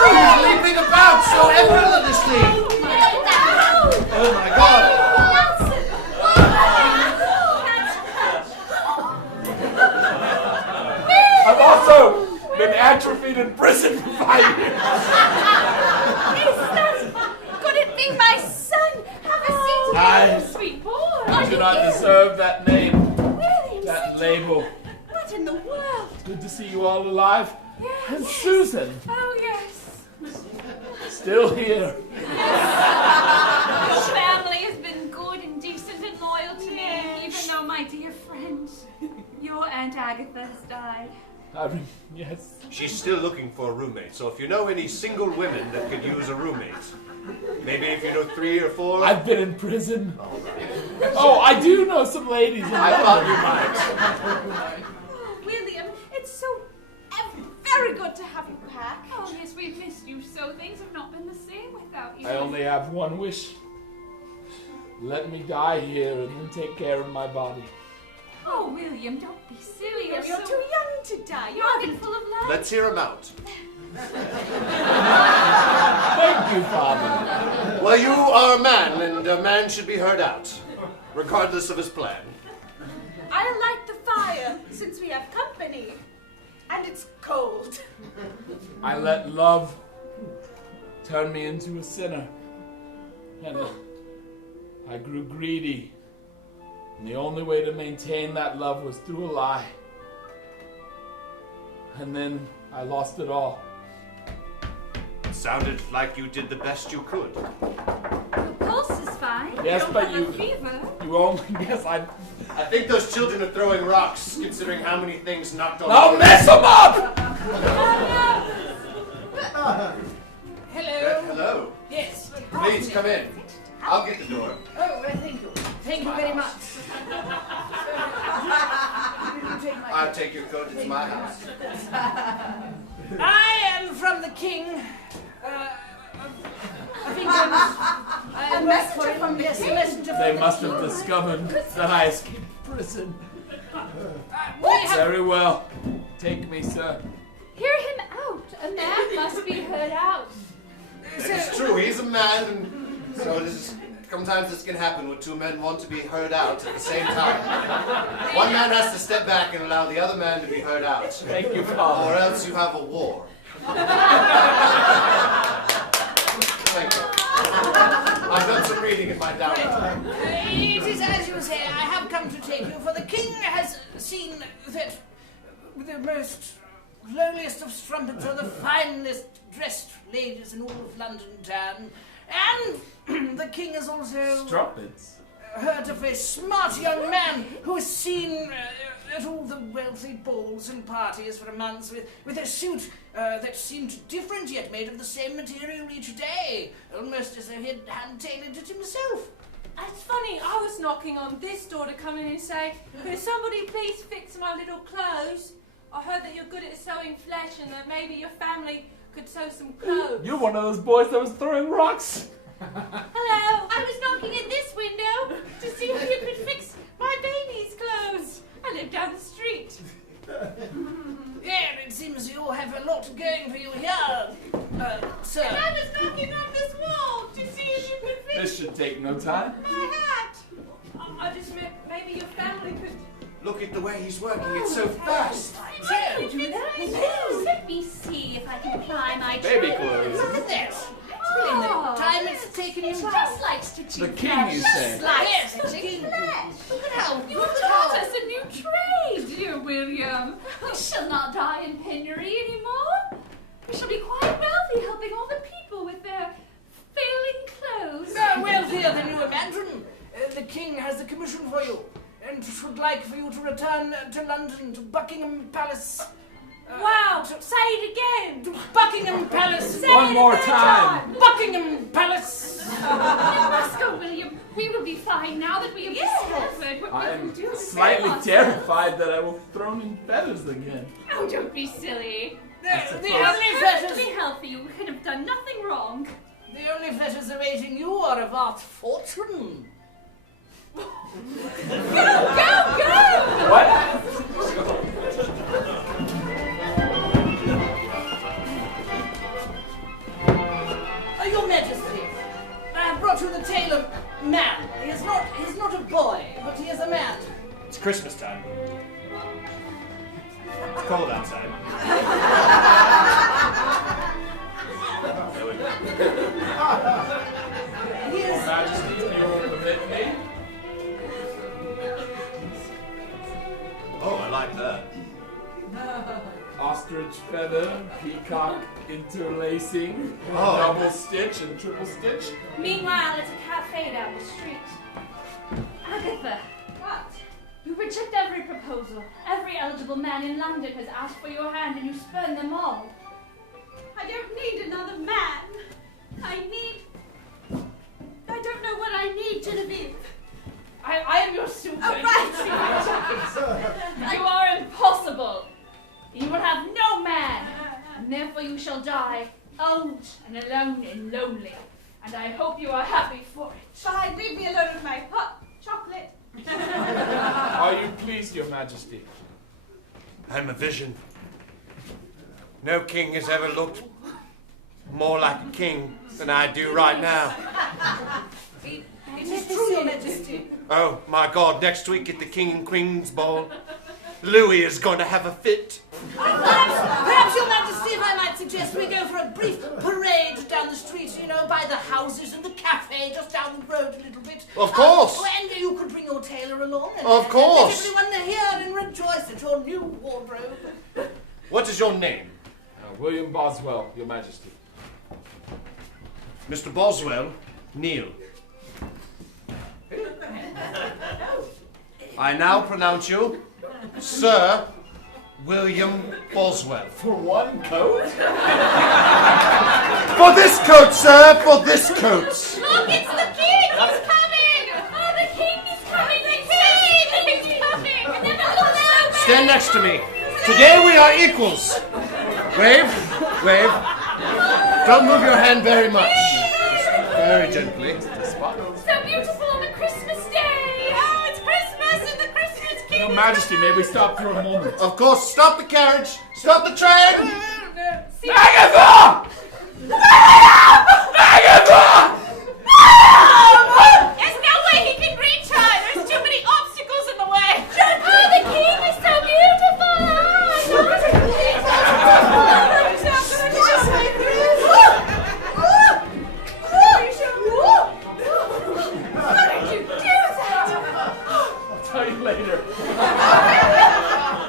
He's leaping about so effortlessly. Oh my God. I've also been atrophied in prison for 5 years. Could it be my son? Have a seat I sweet boy. do not deserve that name, William, that label. what in the world? It's good to see you all alive. Yes. And Susan, Oh, yes. still here. Your family has been good and decent and loyal to me, even though my dear friend, your Aunt Agatha, has died. Yes. She's still looking for a roommate, so if you know any single women that could use a roommate, maybe if you know 3 or 4. I've been in prison. Oh, I do know some ladies. I thought you might. Oh, William, it's so very good to have you back. Oh, yes, we've missed you so. Things have not been the same without you. I only have one wish. Let me die here and then take care of my body. Oh, William, don't be silly. William, you're too young to die. You're full of life. Let's hear him out. Thank you, Father. Well, you are a man, and a man should be heard out, regardless of his plan. I'll light the fire since we have company. And it's cold. I let love turn me into a sinner. And I grew greedy. And the only way to maintain that love was through a lie. And then I lost it all. Sounded like you did the best you could. Your pulse is fine. Yes, you don't but have you- a fever. You only guess I think those children are throwing rocks, considering how many things knocked on. I'll mess them up! Hello. Hello. Yes. Please come in. I'll get the door. Oh, well, thank you. Thank you very much. I'll take your coat. It's my house. I am from the king. I think I work for him. Yes, a messenger from They the must king. have discovered that I escaped prison. We have Very well. Take me, sir. Hear him out. A man must be heard out. It's true. He's a man, and so sometimes this can happen when 2 men want to be heard out at the same time. One man has to step back and allow the other man to be heard out. Thank you, Or Father. else you have a war. Thank you. I've done some reading in my downtime. It is as you say, I have come to take you, for the king has seen that the most lowliest of strumpets are the finest dressed ladies in all of London town. And the king has also Strumpets. heard of a smart young man who is seen at all the wealthy balls and parties for months with a suit that seemed different yet made of the same material each day, almost as though he had hand-tailored it himself. It's funny, I was knocking on this door to come in and say, could somebody please fix my little clothes? I heard that you're good at sewing flesh and that maybe your family could sew some clothes. You're one of those boys that was throwing rocks. Hello, I was knocking at this window to see if you could fix my baby's clothes. I live down the street. Yeah, it seems you have a lot going for you here, sir. And I was knocking on this wall to see if you could fix This should take no time. my hat. I just meant maybe your family could... Look at the way he's working. It's so fast. So, Let me see if I can apply my Baby trade. clothes. look at this. In the time it's taken you Just like stitching The king, you say? Yes, the king. Look at how You taught us a new trade, dear William. we shall not die in penury anymore. We shall be quite wealthy, helping all the people with their failing clothes. No wealthier than you imagine. The king has the commission for you, and should like for you to return to London, to Buckingham Palace. Wow, say it again. To Buckingham Palace. One more time. Buckingham Palace. You must go, William. We will be fine now that we have discovered what I we am can do. to slightly save ourselves. terrified that I will be thrown in feathers again. Oh, don't be silly. The You only have to fetters, be healthy. You could have done nothing wrong. the only fetters awaiting you are of art fortune. What? Your Majesty, I have brought you the tale of man. He is not a boy, but he is a man. It's Christmas time. It's cold outside. There we go. He Your is. Majesty, you will permit me? Oh, I like that. Ostrich feather, peacock interlacing, Oh. double stitch and triple stitch. Meanwhile, at a cafe down the street. Agatha. What? You reject every proposal. Every eligible man in London has asked for your hand and you spurn them all. I don't need another man. I don't know what I need, Genevieve. I am your suitor. Oh, right. You are impossible. You will have no man, and therefore you shall die, old and alone and lonely. And I hope you are happy for it. Fine, leave me alone with my hot chocolate. Are you pleased, Your Majesty? I'm a vision. No king has ever looked more like a king than I do right now. It is true, Your Majesty. Oh my God, next week at the King and Queen's Ball, Louis is going to have a fit. Perhaps, Your Majesty, if I might suggest we go for a brief parade down the street, by the houses and the cafe, just down the road a little bit. Of course. And you could bring your tailor along. And, Of course. And let everyone hear and rejoice at your new wardrobe. What is your name? William Boswell, Your Majesty. Mr. Boswell, kneel. I now pronounce you Sir William Boswell. For one coat? For this coat, sir, for this coat. Look, it's the king! He's coming! Oh, the king is coming! The king is coming! Stand next to me. Today we are equals. Wave, wave. Don't move your hand very much. Just very gently. So beautiful on a Christmas day! Oh, it's Christmas and the Christmas king! Your Majesty, may we stop for a moment? Of course, stop the carriage. Stop the train. Agatha! Agatha! There's no way he can reach her! There's too many obstacles in the way! Oh, the king is so beautiful! I'll tell you later.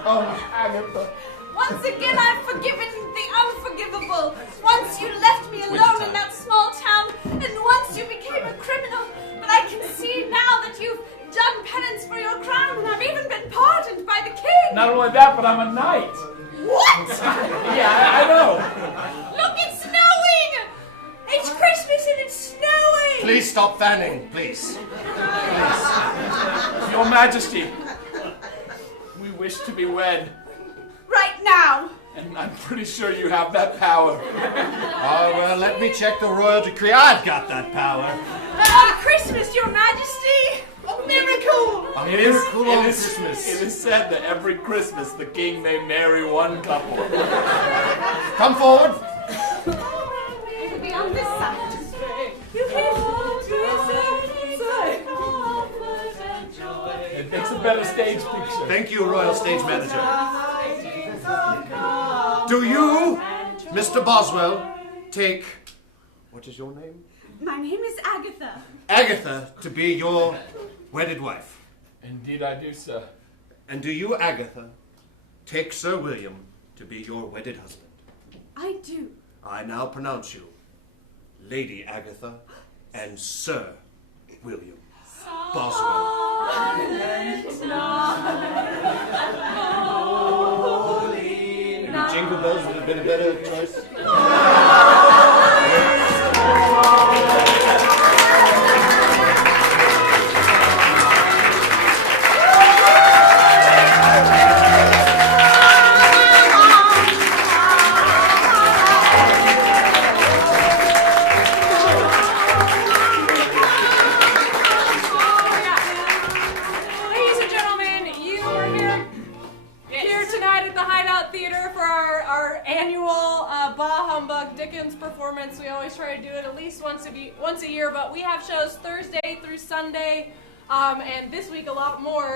Oh, Agatha. Once again, I've forgiven the unforgivable. Once you left me alone in that small town, and once you became a criminal. But I can see now that you've done penance for your crime, and I've even been pardoned by the king. Not only that, but I'm a knight. What? Yeah, I know. Look, it's snowing! It's Christmas and it's snowing! Please stop fanning, please. Your Majesty, we wish to be wed. Right now! And I'm pretty sure you have that power. Oh, well, let me check the royal decree. I've got that power. On Christmas, Your Majesty! A miracle! A It is, miracle it on is- Christmas. it is said that every Christmas the king may marry one couple. Come forward. It'll be on this side. It makes a better stage picture. Thank you, Royal Stage Manager. Do you, Mr. Boswell, take... What is your name? My name is Agatha. Agatha to be your wedded wife. Indeed I do, sir. And do you, Agatha, take Sir William to be your wedded husband? I do. I now pronounce you Lady Agatha and Sir William Boswell. Maybe Jingle Bells would have been a better choice. Legion's performance. We always try to do it at least once a year, but we have shows Thursday through Sunday, and this week a lot more.